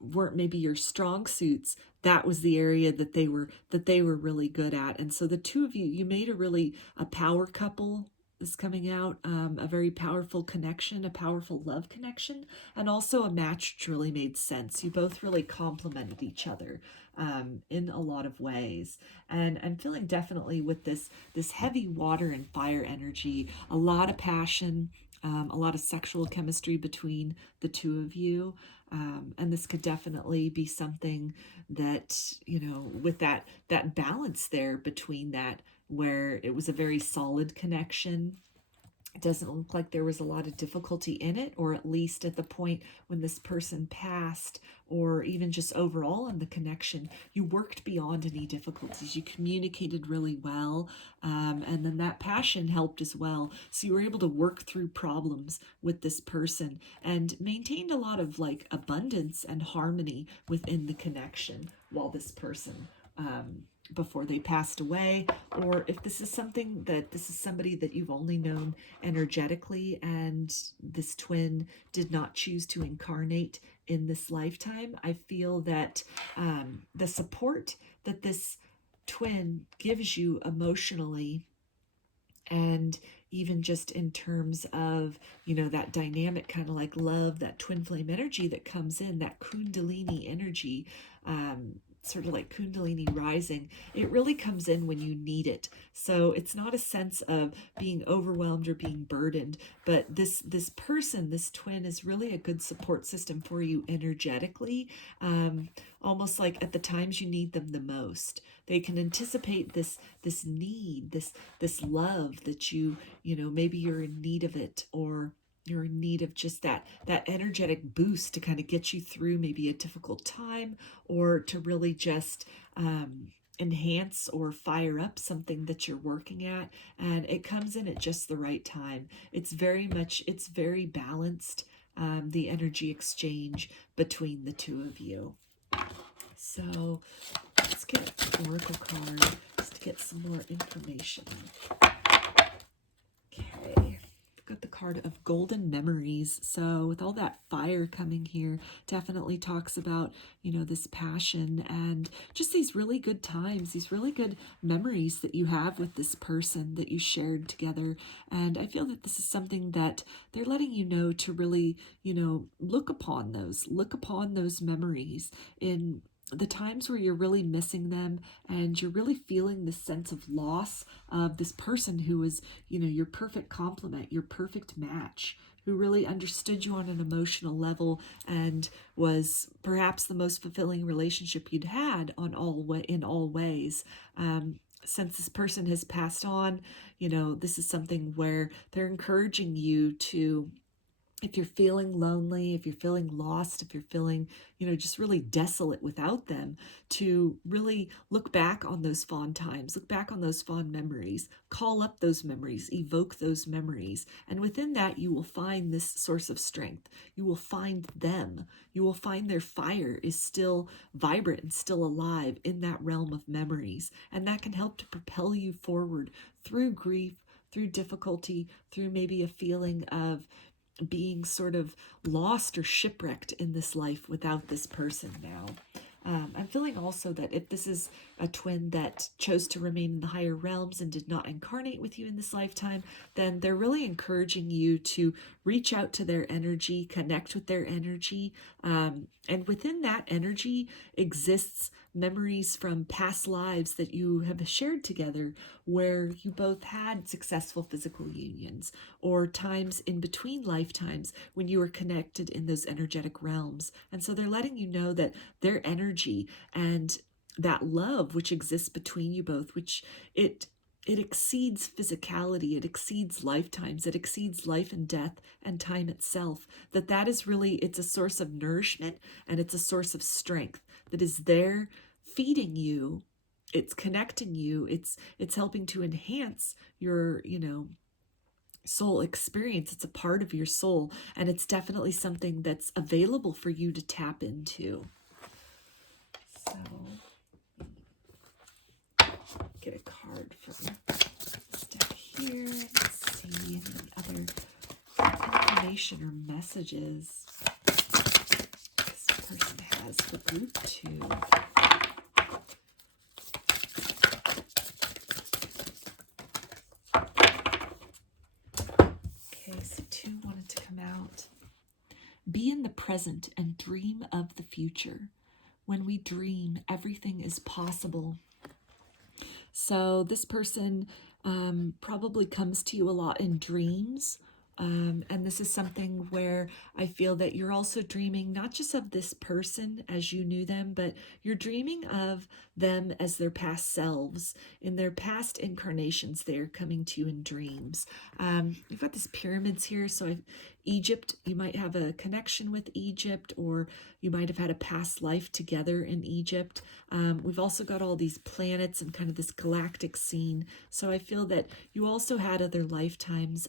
weren't maybe your strong suits, that was the area that they were really good at. And so the two of you made a power couple is coming out, a very powerful connection, a powerful love connection, and also a match which really made sense. You both really complemented each other in a lot of ways. And I'm feeling definitely with this heavy water and fire energy, a lot of passion, a lot of sexual chemistry between the two of you. And this could definitely be something that, with that balance there between that, where it was a very solid connection. It doesn't look like there was a lot of difficulty in it, or at least at the point when this person passed, or even just overall in the connection, you worked beyond any difficulties. You communicated really well, and then that passion helped as well. So you were able to work through problems with this person and maintained a lot of like abundance and harmony within the connection while this person before they passed away, or if this is somebody that you've only known energetically and this twin did not choose to incarnate in this lifetime. I feel that the support that this twin gives you emotionally, and even just in terms of, that dynamic kind of like love, that twin flame energy that comes in, that kundalini energy, sort of like kundalini rising, it really comes in when you need it. So it's not a sense of being overwhelmed or being burdened, but this person, this twin, is really a good support system for you energetically, almost like at the times you need them the most. They can anticipate this need, this love that maybe you're in need of it, or you're in need of just that energetic boost to kind of get you through maybe a difficult time, or to really just enhance or fire up something that you're working at. And it comes in at just the right time. It's very balanced, the energy exchange between the two of you. So let's get an oracle card just to get some more information. Okay, I've got the card of golden memories. So with all that fire coming here, definitely talks about, this passion and just these really good times, these really good memories that you have with this person that you shared together. And I feel that this is something that they're letting you know to really, look upon those memories in the times where you're really missing them, and you're really feeling this sense of loss of this person who was, your perfect complement, your perfect match, who really understood you on an emotional level and was perhaps the most fulfilling relationship you'd had in all ways. Since this person has passed on, this is something where they're encouraging you to, if you're feeling lonely, if you're feeling lost, if you're feeling, just really desolate without them, to really look back on those fond times, look back on those fond memories, call up those memories, evoke those memories. And within that, you will find this source of strength. You will find them. You will find their fire is still vibrant and still alive in that realm of memories. And that can help to propel you forward through grief, through difficulty, through maybe a feeling of being sort of lost or shipwrecked in this life without this person now. I'm feeling also that if this is a twin that chose to remain in the higher realms and did not incarnate with you in this lifetime, then they're really encouraging you to reach out to their energy, connect with their energy. And within that energy exists memories from past lives that you have shared together, where you both had successful physical unions, or times in between lifetimes when you were connected in those energetic realms. And so they're letting you know that their energy and that love which exists between you both, which it exceeds physicality, it exceeds lifetimes, it exceeds life and death and time itself, that is really, it's a source of nourishment, and it's a source of strength that is there feeding you. It's connecting you. It's helping to enhance your, soul experience. It's a part of your soul, and it's definitely something that's available for you to tap into. get a card from this deck here. Let's see any other information or messages this person has for group 2. Okay, so 2 wanted to come out. Be in the present and dream of the future. When we dream, everything is possible. So this person probably comes to you a lot in dreams. And this is something where I feel that you're also dreaming not just of this person as you knew them, but you're dreaming of them as their past selves. In their past incarnations, they're coming to you in dreams. You've got these pyramids here, so Egypt, you might have a connection with Egypt, or you might have had a past life together in Egypt. We've also got all these planets and kind of this galactic scene. So I feel that you also had other lifetimes,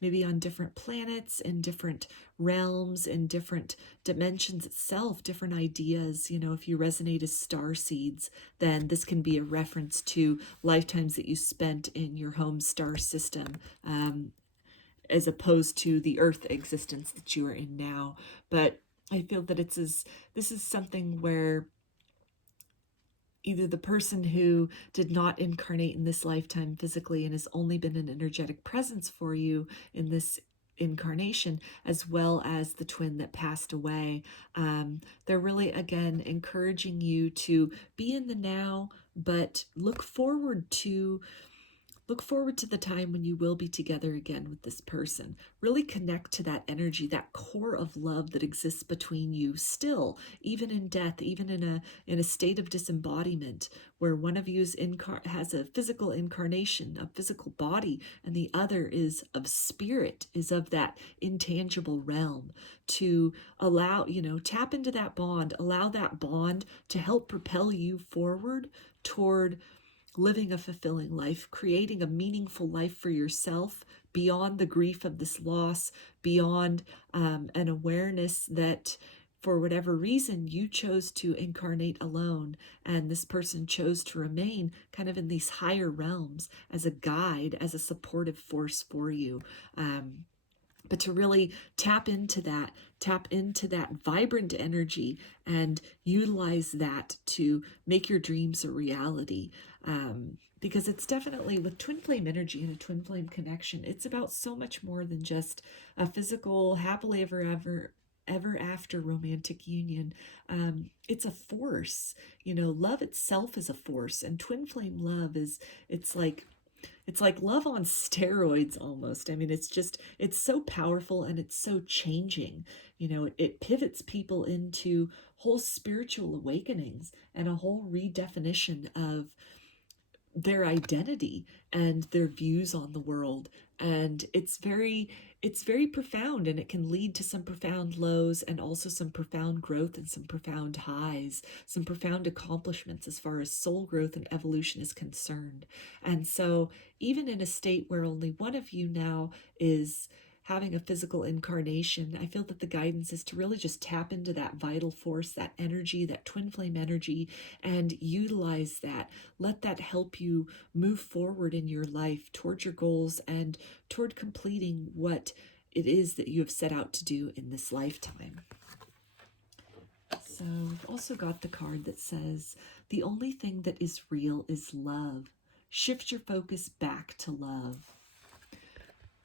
maybe on different planets, in different realms, in different dimensions itself, different ideas. You know, if you resonate as star seeds, then this can be a reference to lifetimes that you spent in your home star system, as opposed to the Earth existence that you are in now. But I feel that this is something where either the person who did not incarnate in this lifetime physically and has only been an energetic presence for you in this incarnation, as well as the twin that passed away, they're really, again, encouraging you to be in the now, but look forward to the time when you will be together again with this person. Really connect to that energy, that core of love that exists between you still, even in death, even in a state of disembodiment, where one of you has a physical incarnation, a physical body, and the other is of spirit, is of that intangible realm. To allow, tap into that bond, allow that bond to help propel you forward toward living a fulfilling life, creating a meaningful life for yourself beyond the grief of this loss, beyond an awareness that for whatever reason you chose to incarnate alone and this person chose to remain kind of in these higher realms as a guide, as a supportive force for you. But to really tap into that vibrant energy and utilize that to make your dreams a reality. Because it's definitely, with twin flame energy and a twin flame connection, it's about so much more than just a physical, happily ever after romantic union. It's a force. Love itself is a force, and twin flame love it's like love on steroids almost. I mean, it's so powerful and it's so changing. It pivots people into whole spiritual awakenings and a whole redefinition of their identity and their views on the world. And it's very profound, and it can lead to some profound lows and also some profound growth and some profound highs, some profound accomplishments as far as soul growth and evolution is concerned. And so even in a state where only one of you now is having a physical incarnation, I feel that the guidance is to really just tap into that vital force, that energy, that twin flame energy, and utilize that. Let that help you move forward in your life toward your goals and toward completing what it is that you have set out to do in this lifetime. So we've also got the card that says, the only thing that is real is love. Shift your focus back to love.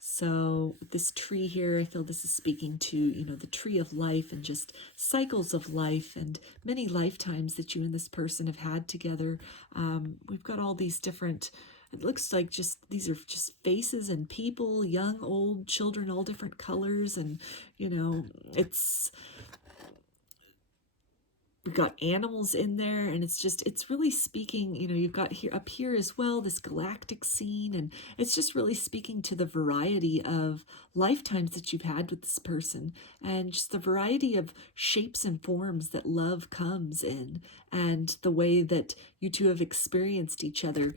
So this tree here, I feel this is speaking to, the tree of life and just cycles of life and many lifetimes that you and this person have had together. We've got all these different, it looks like these are just faces and people, young, old, children, all different colors. And, we've got animals in there, and it's really speaking, you've got here up here as well, this galactic scene, and it's just really speaking to the variety of lifetimes that you've had with this person, and just the variety of shapes and forms that love comes in, and the way that you two have experienced each other,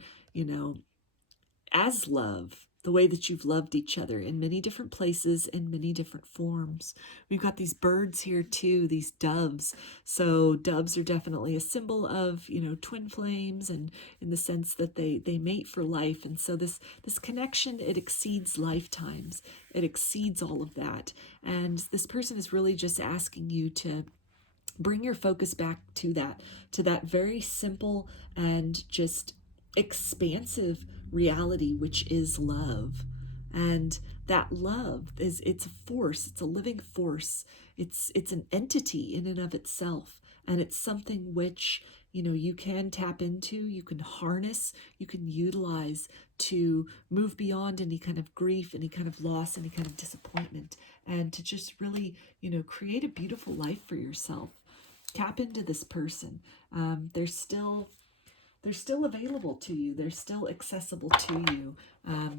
as love. the way that you've loved each other in many different places, in many different forms. We've got these birds here too, these doves. So doves are definitely a symbol of, twin flames, and in the sense that they mate for life. And so this connection, it exceeds lifetimes. It exceeds all of that. And this person is really just asking you to bring your focus back to that very simple and just expansive reality, which is love. And that love it's a force, it's a living force. It's an entity in and of itself. And it's something which, you can tap into, you can harness, you can utilize to move beyond any kind of grief, any kind of loss, any kind of disappointment, and to just really, create a beautiful life for yourself. Tap into this person. They're still available to you. They're still accessible to you.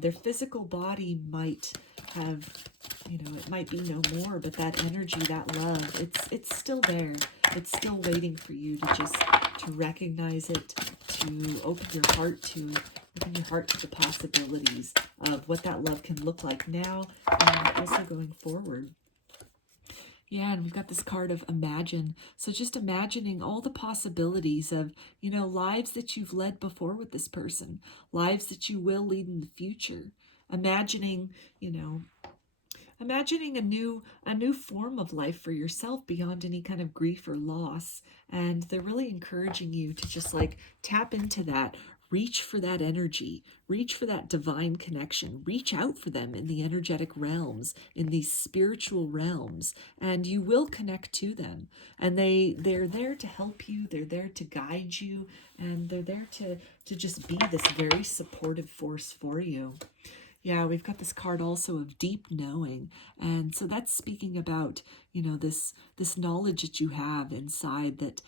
Their physical body might have, it might be no more, but that energy, that love, it's still there. It's still waiting for you to recognize it, to open your heart to the possibilities of what that love can look like now and also going forward. Yeah, and we've got this card of imagine. So just imagining all the possibilities of, lives that you've led before with this person, lives that you will lead in the future. Imagining a new form of life for yourself beyond any kind of grief or loss. And they're really encouraging you to just tap into that. Reach for that energy, reach for that divine connection, reach out for them in the energetic realms, in these spiritual realms, and you will connect to them. And they're there to help you, they're there to guide you, and they're there to just be this very supportive force for you. Yeah, we've got this card also of deep knowing. And so that's speaking about, this knowledge that you have inside that,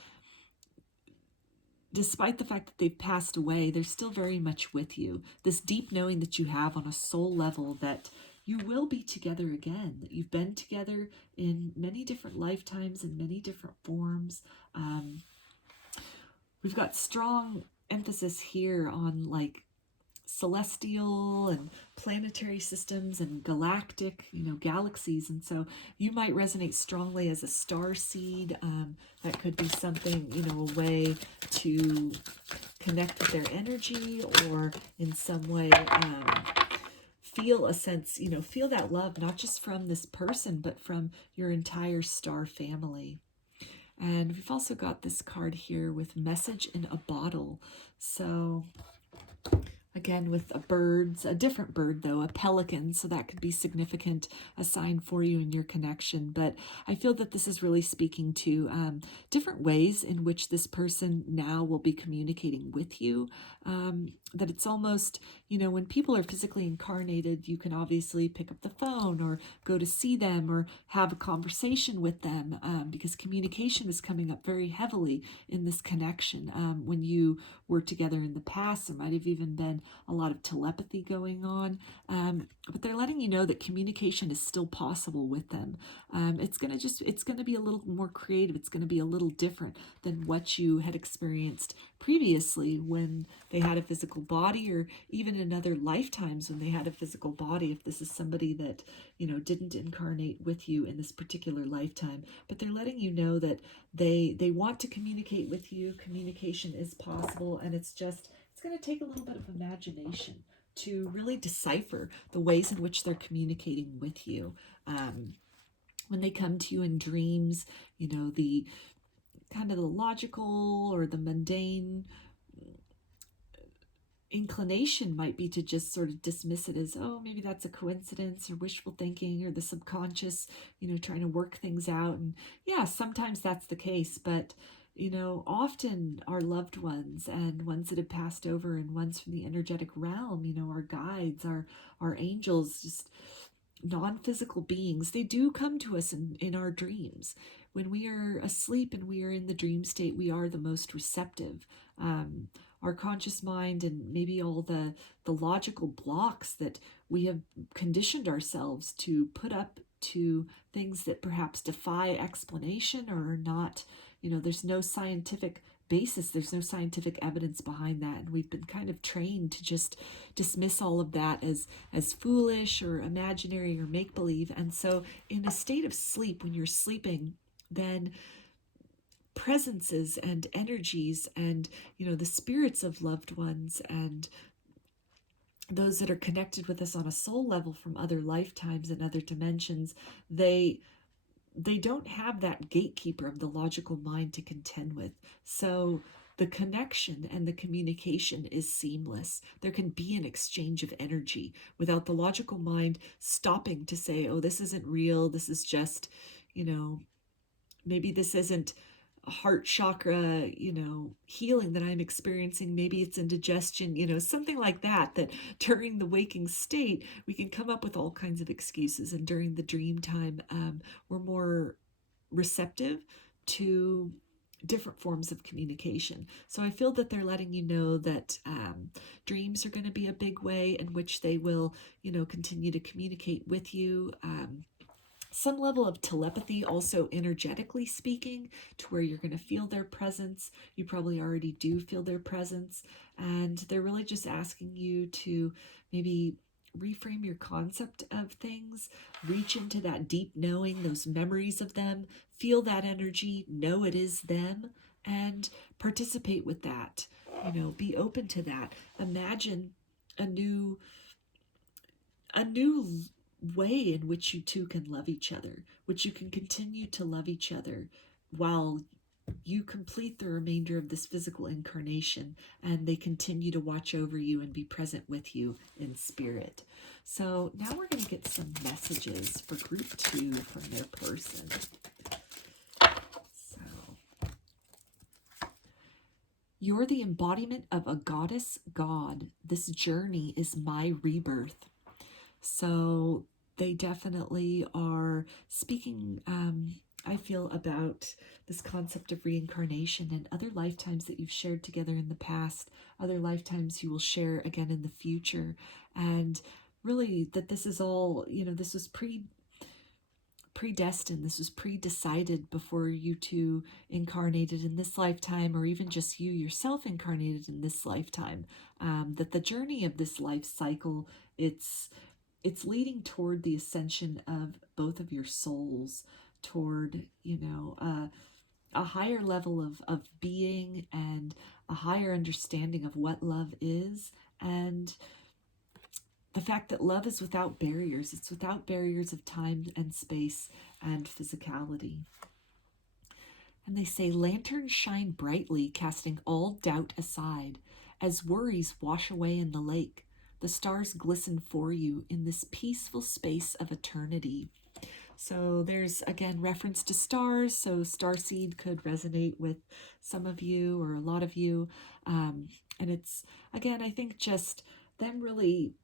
despite the fact that they've passed away, they're still very much with you. This deep knowing that you have on a soul level that you will be together again, that you've been together in many different lifetimes, in many different forms. We've got strong emphasis here on celestial and planetary systems and galactic, galaxies. And so you might resonate strongly as a star seed. That could be something, a way to connect with their energy, or in some way feel a sense, feel that love, not just from this person, but from your entire star family. And we've also got this card here with message in a bottle. So again, with a different bird though, a pelican, so that could be significant, a sign for you in your connection. But I feel that this is really speaking to different ways in which this person now will be communicating with you. That it's almost, when people are physically incarnated, you can obviously pick up the phone or go to see them or have a conversation with them, because communication is coming up very heavily in this connection. When you were together in the past, there might have even been a lot of telepathy going on, but they're letting you know that communication is still possible with them. It's going to be a little more creative. It's going to be a little different than what you had experienced previously when they had a physical body, or even in other lifetimes when they had a physical body, if this is somebody that, didn't incarnate with you in this particular lifetime. But they're letting you know that they want to communicate with you. Communication is possible, and it's going to take a little bit of imagination to really decipher the ways in which they're communicating with you. When they come to you in dreams, the kind of the logical or the mundane inclination might be to just sort of dismiss it as, oh, maybe that's a coincidence or wishful thinking or the subconscious, trying to work things out. And yeah, sometimes that's the case, but often our loved ones and ones that have passed over and ones from the energetic realm, our guides, our angels, just non-physical beings, they do come to us in our dreams. When we are asleep and we are in the dream state, we are the most receptive. Our conscious mind and maybe all the logical blocks that we have conditioned ourselves to put up to things that perhaps defy explanation or are not, there's no scientific basis. There's no scientific evidence behind that. And we've been kind of trained to just dismiss all of that as foolish or imaginary or make-believe. And so in a state of sleep, when you're sleeping, then presences and energies and, the spirits of loved ones and those that are connected with us on a soul level from other lifetimes and other dimensions, they don't have that gatekeeper of the logical mind to contend with. So the connection and the communication is seamless. There can be an exchange of energy without the logical mind stopping to say, oh, this isn't real. This is just, maybe this isn't a heart chakra, healing that I'm experiencing. Maybe it's indigestion, something like that, that during the waking state, we can come up with all kinds of excuses. And during the dream time, we're more receptive to different forms of communication. So I feel that they're letting you know that dreams are going to be a big way in which they will, continue to communicate with you. Some level of telepathy, also energetically speaking, to where you're going to feel their presence. You probably already do feel their presence. And they're really just asking you to maybe reframe your concept of things, reach into that deep knowing, those memories of them, feel that energy, know it is them, and participate with that. Be open to that. Imagine a new way in which you two can love each other, which you can continue to love each other while you complete the remainder of this physical incarnation, and they continue to watch over you and be present with you in spirit. So now we're going to get some messages for group 2 from their person. So, you're the embodiment of a goddess god. This journey is my rebirth. So they definitely are speaking, I feel, about this concept of reincarnation and other lifetimes that you've shared together in the past, other lifetimes you will share again in the future. And really that this is all, this was predestined, this was pre-decided before you two incarnated in this lifetime, or even just you yourself incarnated in this lifetime, that the journey of this life cycle, it's leading toward the ascension of both of your souls, toward, a higher level of being and a higher understanding of what love is, and the fact that love is without barriers. It's without barriers of time and space and physicality. And they say, lanterns shine brightly, casting all doubt aside, as worries wash away in the lake. The stars glisten for you in this peaceful space of eternity. So there's, again, reference to stars. So starseed could resonate with some of you or a lot of you. And it's, again, I think just them really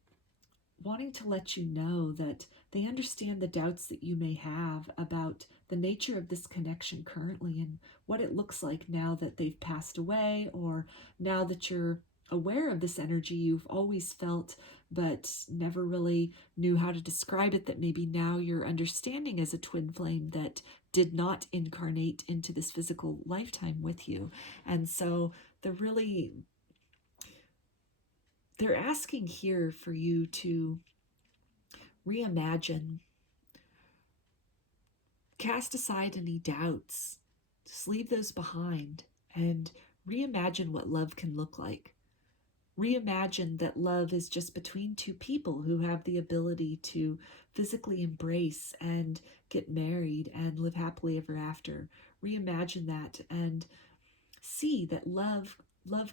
wanting to let you know that they understand the doubts that you may have about the nature of this connection currently and what it looks like now that they've passed away, or now that you're aware of this energy you've always felt but never really knew how to describe it, that maybe now you're understanding as a twin flame that did not incarnate into this physical lifetime with you. And so they're asking here for you to reimagine, cast aside any doubts, just leave those behind, and reimagine what love can look like. Reimagine that love is just between two people who have the ability to physically embrace and get married and live happily ever after. Reimagine that and see that love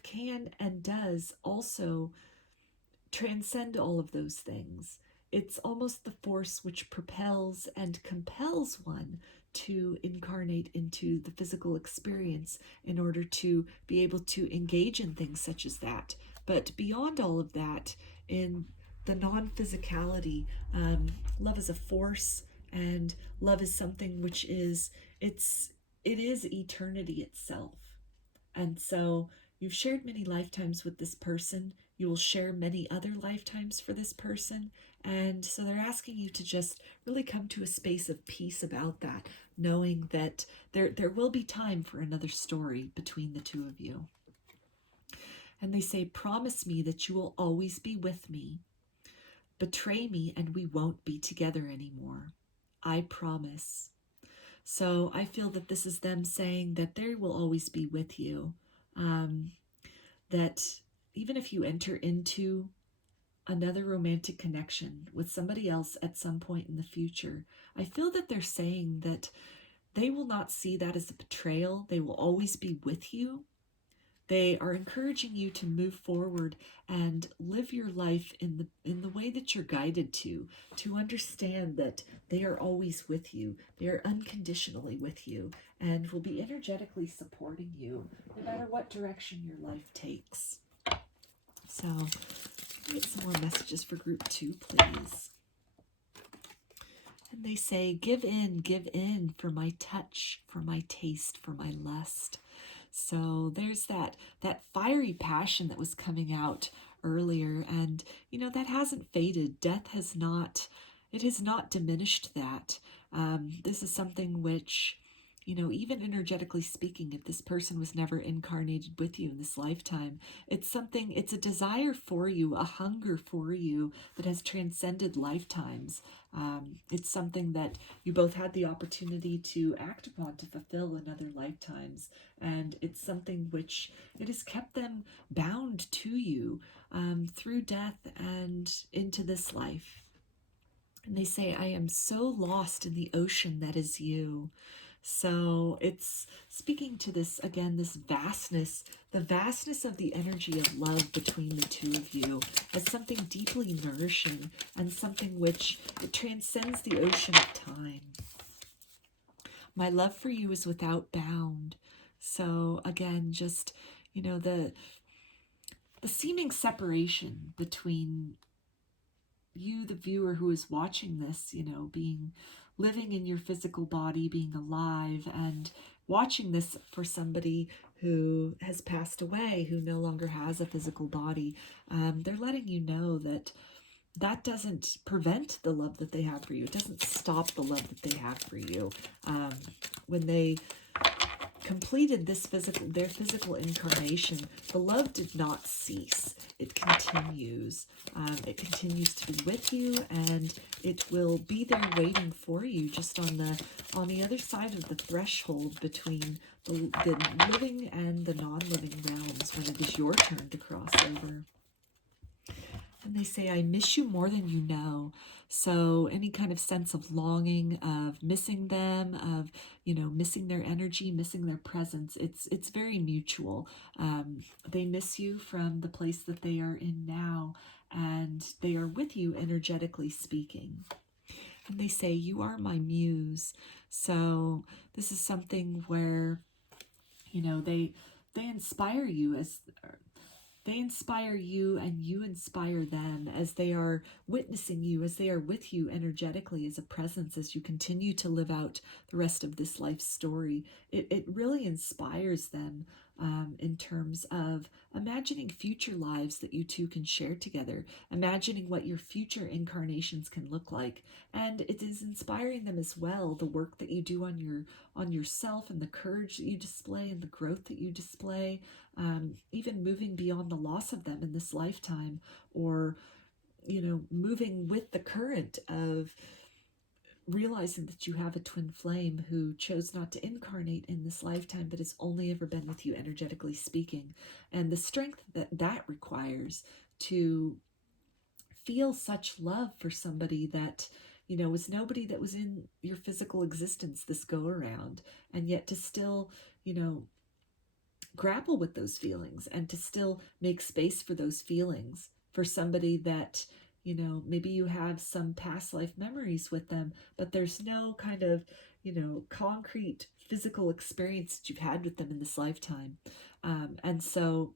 can and does also transcend all of those things. It's almost the force which propels and compels one to incarnate into the physical experience in order to be able to engage in things such as that. But beyond all of that, in the non-physicality, love is a force, and love is something which it is eternity itself. And so, You've shared many lifetimes with this person. You will share many other lifetimes for this person. And so they're asking you to just really come to a space of peace about that, knowing that there will be time for another story between the two of you. And they say, promise me that you will always be with me. Betray me and we won't be together anymore. I promise. So I feel that this is them saying that they will always be with you. That even if you enter into another romantic connection with somebody else at some point in the future, I feel that they're saying that they will not see that as a betrayal. They will always be with you. They are encouraging you to move forward and live your life in the way that you're guided to understand that they are always with you. They are unconditionally with you and will be energetically supporting you no matter what direction your life takes. So, get some more messages for group 2, please. And they say, give in for my touch, for my taste, for my lust. So there's that fiery passion that was coming out earlier, and that hasn't faded. Death has not diminished that. This is something which, even energetically speaking, if this person was never incarnated with you in this lifetime, it's a desire for you, a hunger for you that has transcended lifetimes. It's something that you both had the opportunity to act upon to fulfill in other lifetimes. And it's something which it has kept them bound to you through death and into this life. And they say, I am so lost in the ocean that is you. So it's speaking to this, again, this vastness, the vastness of the energy of love between the two of you as something deeply nourishing and something which it transcends the ocean of time. My love for you is without bound. So again, just, the seeming separation between you, the viewer who is watching this, living in your physical body, being alive, and watching this for somebody who has passed away, who no longer has a physical body. They're letting you know that doesn't prevent the love that they have for you. It doesn't stop the love that they have for you. When they completed their physical incarnation, the love did not cease. It continues. It continues to be with you, and it will be there waiting for you, just on the other side of the threshold between the living and the non-living realms, when it is your turn to cross over. And they say, I miss you more than you know. So any kind of sense of longing, of missing them, of, missing their energy, missing their presence, it's very mutual. They miss you from the place that they are in now, and they are with you energetically speaking. And they say, you are my muse. So this is something where, they inspire you They inspire you and you inspire them as they are witnessing you, as they are with you energetically as a presence, as you continue to live out the rest of this life story. It really inspires them in terms of imagining future lives that you two can share together, imagining what your future incarnations can look like. And it is inspiring them as well, the work that you do on yourself, and the courage that you display and the growth that you display, even moving beyond the loss of them in this lifetime, or moving with the current of realizing that you have a twin flame who chose not to incarnate in this lifetime, but has only ever been with you energetically speaking, and the strength that requires to feel such love for somebody that was nobody that was in your physical existence this go around, and yet to still grapple with those feelings and to still make space for those feelings for somebody that maybe you have some past life memories with them, but there's no kind of concrete physical experience that you've had with them in this lifetime. And so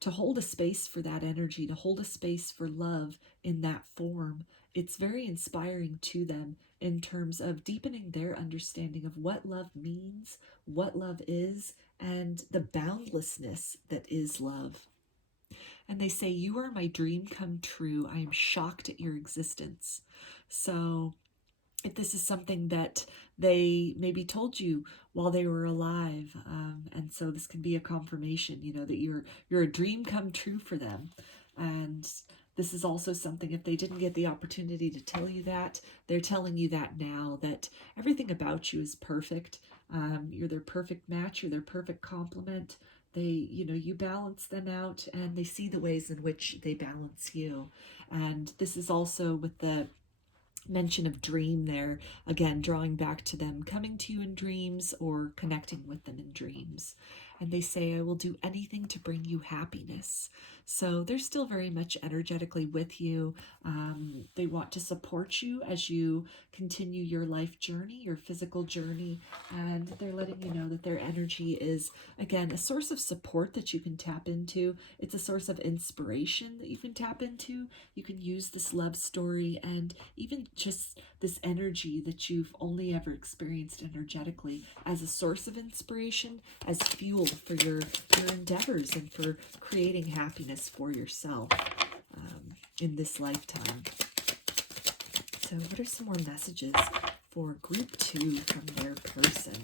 to hold a space for that energy, to hold a space for love in that form, it's very inspiring to them in terms of deepening their understanding of what love means, what love is, and the boundlessness that is love. And they say, you are my dream come true. I am shocked at your existence. So if this is something that they maybe told you while they were alive, and so this can be a confirmation, that you're a dream come true for them. And this is also something, if they didn't get the opportunity to tell you that, they're telling you that now, that everything about you is perfect. You're their perfect match, you're their perfect complement. They, you balance them out, and they see the ways in which they balance you. And this is also with the mention of dream there, again, drawing back to them coming to you in dreams or connecting with them in dreams. And they say, I will do anything to bring you happiness. So they're still very much energetically with you. They want to support you as you continue your life journey, your physical journey. And they're letting you know that their energy is, again, a source of support that you can tap into. It's a source of inspiration that you can tap into. You can use this love story and even just this energy that you've only ever experienced energetically as a source of inspiration, as fuel for your endeavors and for creating happiness for yourself in this lifetime. So what are some more messages for group 2 from their person?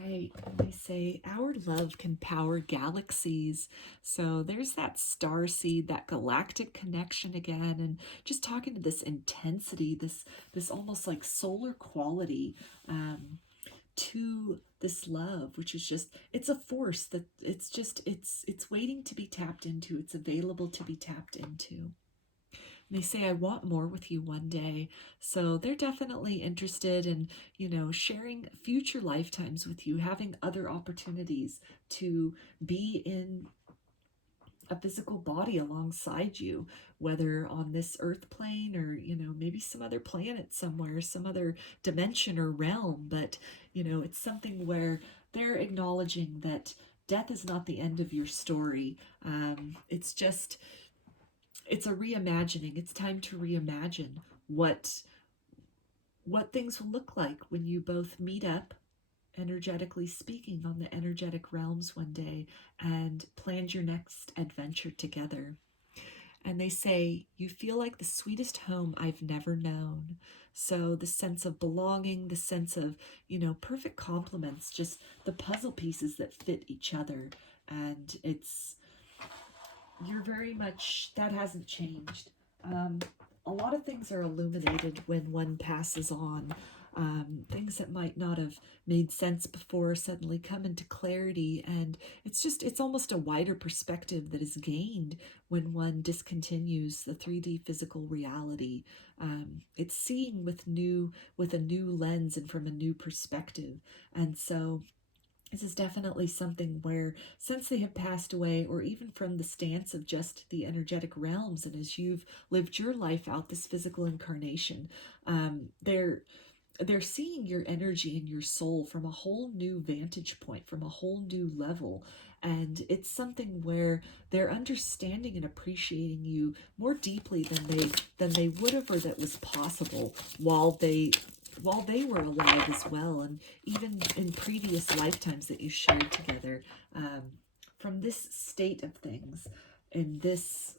Right. They say our love can power galaxies. So there's that star seed, that galactic connection again, and just talking to this intensity, this almost like solar quality to this love, which is just, it's a force that it's waiting to be tapped into. It's available to be tapped into. They say, I want more with you one day. So they're definitely interested in, sharing future lifetimes with you, having other opportunities to be in a physical body alongside you, whether on this earth plane or, maybe some other planet somewhere, some other dimension or realm. But, it's something where they're acknowledging that death is not the end of your story. It's a reimagining. It's time to reimagine what things will look like when you both meet up, energetically speaking, on the energetic realms one day and plan your next adventure together. And they say, you feel like the sweetest home I've never known. So the sense of belonging, the sense of, perfect complements, just the puzzle pieces that fit each other. And you're very much, that hasn't changed. A lot of things are illuminated when one passes on. Things that might not have made sense before suddenly come into clarity, and it's almost a wider perspective that is gained when one discontinues the 3D physical reality. It's seeing with a new lens and from a new perspective. And so this is definitely something where, since they have passed away, or even from the stance of just the energetic realms, and as you've lived your life out, this physical incarnation, they're seeing your energy and your soul from a whole new vantage point, from a whole new level. And it's something where they're understanding and appreciating you more deeply than they would have, or that was possible while they were alive as well, and even in previous lifetimes that you shared together. From this state of things, in this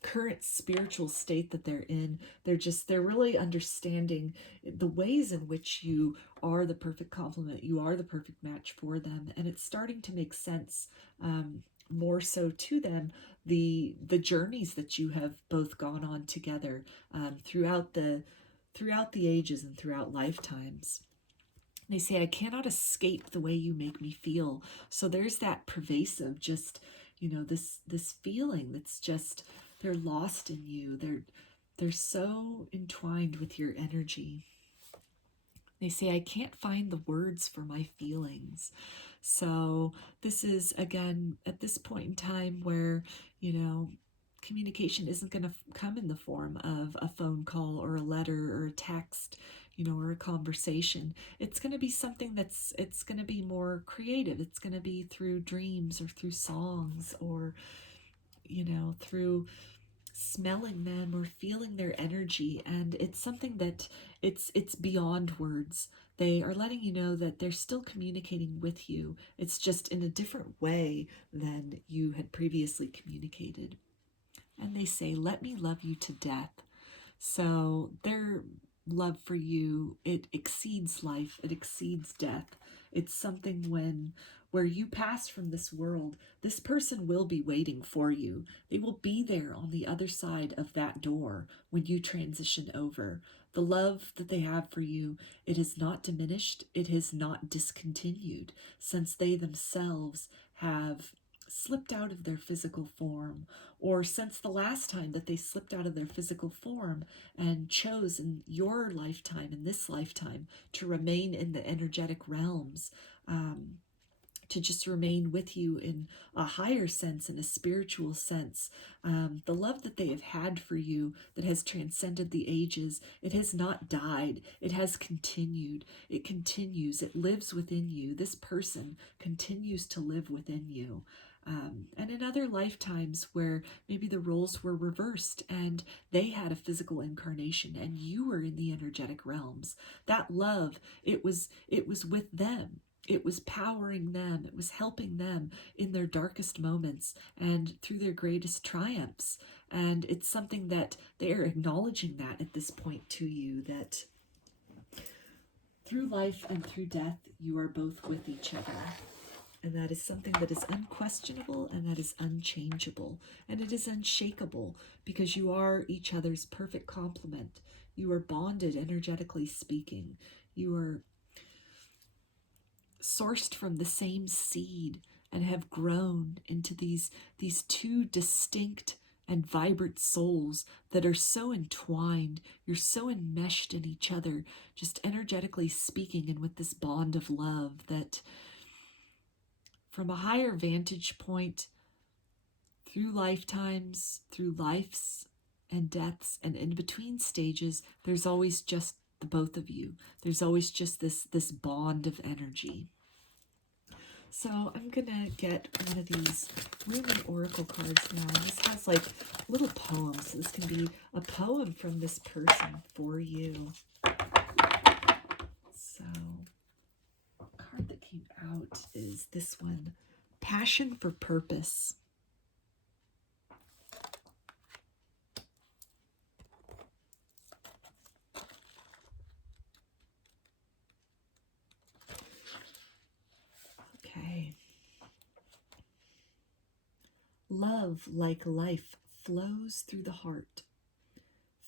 current spiritual state that they're in, they're really understanding the ways in which you are the perfect complement, you are the perfect match for them, and it's starting to make sense, more so to them, the journeys that you have both gone on together, throughout the ages and throughout lifetimes. They say, I cannot escape the way you make me feel. So there's that pervasive, just, this feeling that's just, they're lost in you. They're so entwined with your energy. They say, I can't find the words for my feelings. So this is, again, at this point in time where, communication isn't going to come in the form of a phone call or a letter or a text, or a conversation. It's going to be something it's going to be more creative. It's going to be through dreams or through songs, or, through smelling them or feeling their energy. And it's something that it's beyond words. They are letting you know that they're still communicating with you. It's just in a different way than you had previously communicated. And they say, let me love you to death. So their love for you, it exceeds life, it exceeds death. It's something where you pass from this world, this person will be waiting for you. They will be there on the other side of that door when you transition over. The love that they have for you, it has not diminished, it has not discontinued, since they themselves have slipped out of their physical form, or since the last time that they slipped out of their physical form and chose in your lifetime, in this lifetime, to remain in the energetic realms, to just remain with you in a higher sense, in a spiritual sense. The love that they have had for you that has transcended the ages, it has not died. It has continued. It continues. It lives within you. This person continues to live within you. And in other lifetimes where maybe the roles were reversed and they had a physical incarnation and you were in the energetic realms, that love, it was with them. It was powering them. It was helping them in their darkest moments and through their greatest triumphs. And it's something that they are acknowledging that at this point to you, that through life and through death, you are both with each other. And that is something that is unquestionable and that is unchangeable. And it is unshakable because you are each other's perfect complement. You are bonded energetically speaking. You are sourced from the same seed and have grown into these two distinct and vibrant souls that are so entwined. You're so enmeshed in each other, just energetically speaking, and with this bond of love that from a higher vantage point, through lifetimes, through lives and deaths and in between stages, there's always just the both of you. There's always just this bond of energy. So I'm gonna get one of these Rumi oracle cards now. This has like little poems. So this can be a poem from this person for you. So the card that came out is this one, Passion for Purpose. Okay. Love, like life, flows through the heart.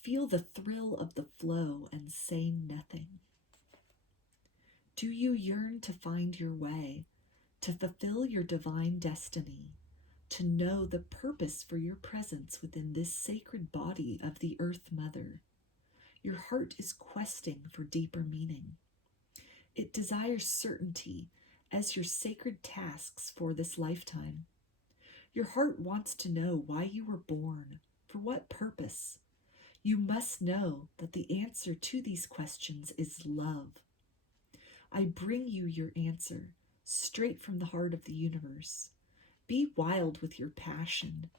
Feel the thrill of the flow and say nothing. Do you yearn to find your way, to fulfill your divine destiny, to know the purpose for your presence within this sacred body of the Earth Mother? Your heart is questing for deeper meaning. It desires certainty as your sacred tasks for this lifetime. Your heart wants to know why you were born, for what purpose. You must know that the answer to these questions is love. I bring you your answer, straight from the heart of the universe. Be wild with your passion.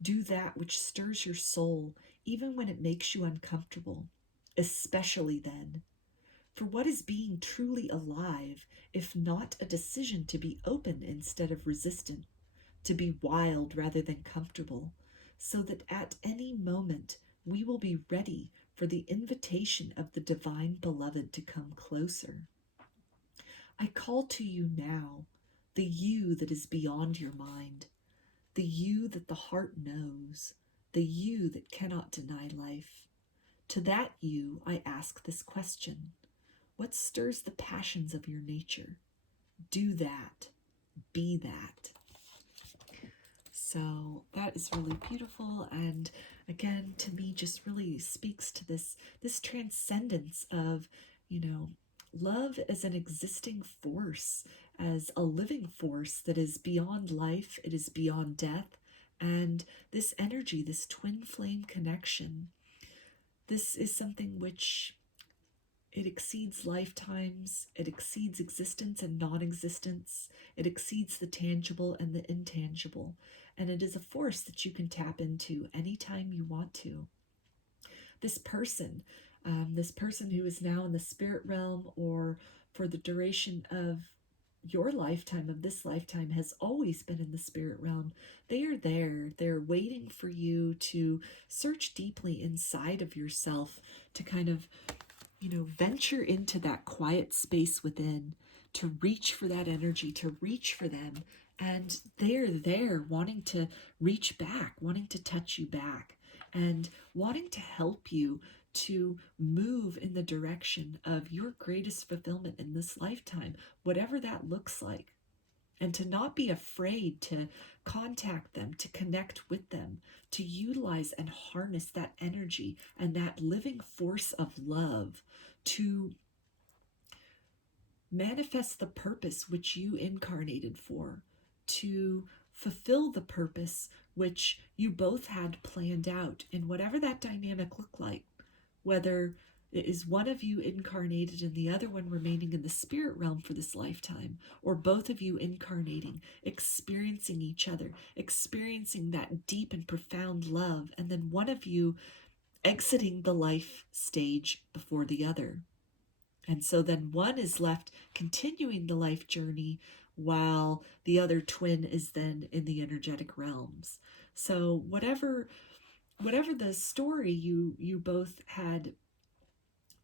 Do that which stirs your soul, even when it makes you uncomfortable, especially then. For what is being truly alive, if not a decision to be open instead of resistant, to be wild rather than comfortable, so that at any moment we will be ready for the invitation of the divine beloved to come closer. I call to you now, the you that is beyond your mind, the you that the heart knows, the you that cannot deny life. To that you I ask this question: what stirs the passions of your nature? Do that. Be that. So that is really beautiful, and again, to me, just really speaks to this transcendence of, love as an existing force, as a living force that is beyond life, it is beyond death, and this energy, this twin flame connection, this is something which it exceeds lifetimes, it exceeds existence and non-existence, it exceeds the tangible and the intangible, and it is a force that you can tap into anytime you want to. This person, This person who is now in the spirit realm, or for the duration of your lifetime, of this lifetime, has always been in the spirit realm. They are there. They're waiting for you to search deeply inside of yourself, to kind of, venture into that quiet space within, to reach for that energy, to reach for them. And they're there wanting to reach back, wanting to touch you back, and wanting to help you to move in the direction of your greatest fulfillment in this lifetime, whatever that looks like. And to not be afraid to contact them, to connect with them, to utilize and harness that energy and that living force of love to manifest the purpose which you incarnated for, to fulfill the purpose which you both had planned out, in whatever that dynamic looked like, whether it is one of you incarnated and the other one remaining in the spirit realm for this lifetime, or both of you incarnating, experiencing each other, experiencing that deep and profound love, and then one of you exiting the life stage before the other. And so then one is left continuing the life journey while the other twin is then in the energetic realms. So whatever the story you both had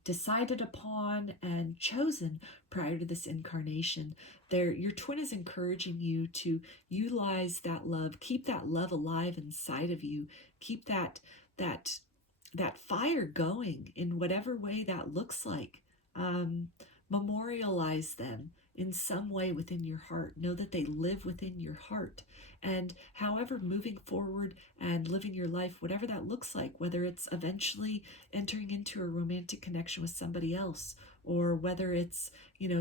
decided upon and chosen prior to this incarnation, your twin is encouraging you to utilize that love, keep that love alive inside of you, keep that fire going in whatever way that looks like. Memorialize them in some way within your heart. Know that they live within your heart. And however, moving forward and living your life, whatever that looks like, whether it's eventually entering into a romantic connection with somebody else, or whether it's,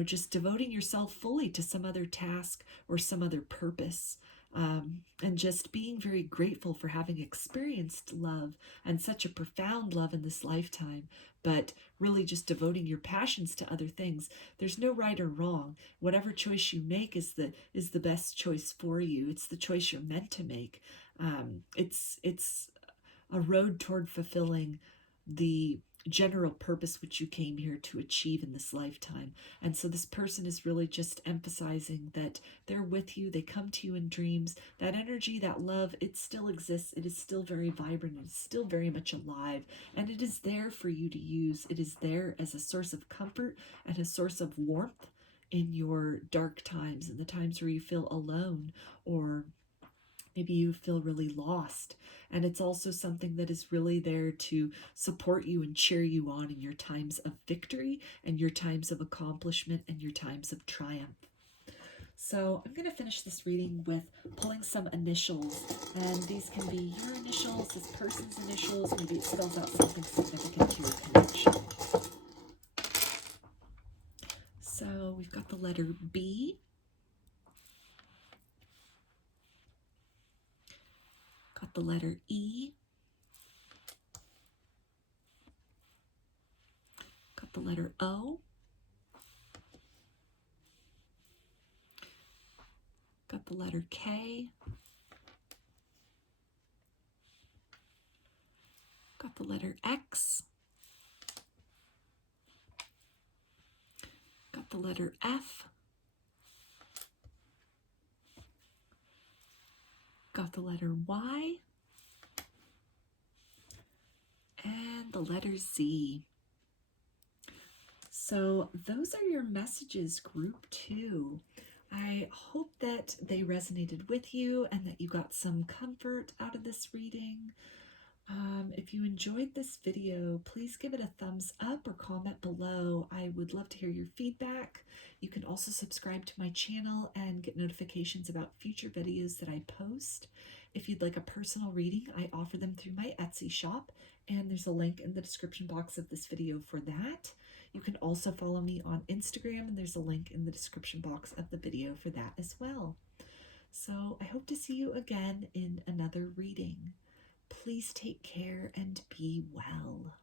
just devoting yourself fully to some other task or some other purpose. And just being very grateful for having experienced love, and such a profound love in this lifetime, but really just devoting your passions to other things. There's no right or wrong. Whatever choice you make is the best choice for you. It's the choice you're meant to make. It's a road toward fulfilling the general purpose which you came here to achieve in this lifetime. And so this person is really just emphasizing that they're with you. They come to you in dreams. That energy, that love, it still exists. It is still very vibrant. It is still very much alive. And it is there for you to use. It is there as a source of comfort and a source of warmth in your dark times, in the times where you feel alone, or maybe you feel really lost. And it's also something that is really there to support you and cheer you on in your times of victory and your times of accomplishment and your times of triumph. So I'm going to finish this reading with pulling some initials. And these can be your initials, this person's initials. Maybe it spells out something significant to your connection. So we've got the letter B. Got the letter E. Got the letter O. Got the letter K. Got the letter X. Got the letter F. Got the letter Y. And the letter Z. So those are your messages, group 2. I hope that they resonated with you and that you got some comfort out of this reading. If you enjoyed this video, please give it a thumbs up or comment below. I would love to hear your feedback. You can also subscribe to my channel and get notifications about future videos that I post. If you'd like a personal reading, I offer them through my Etsy shop, and there's a link in the description box of this video for that. You can also follow me on Instagram, and there's a link in the description box of the video for that as well. So I hope to see you again in another reading. Please take care and be well.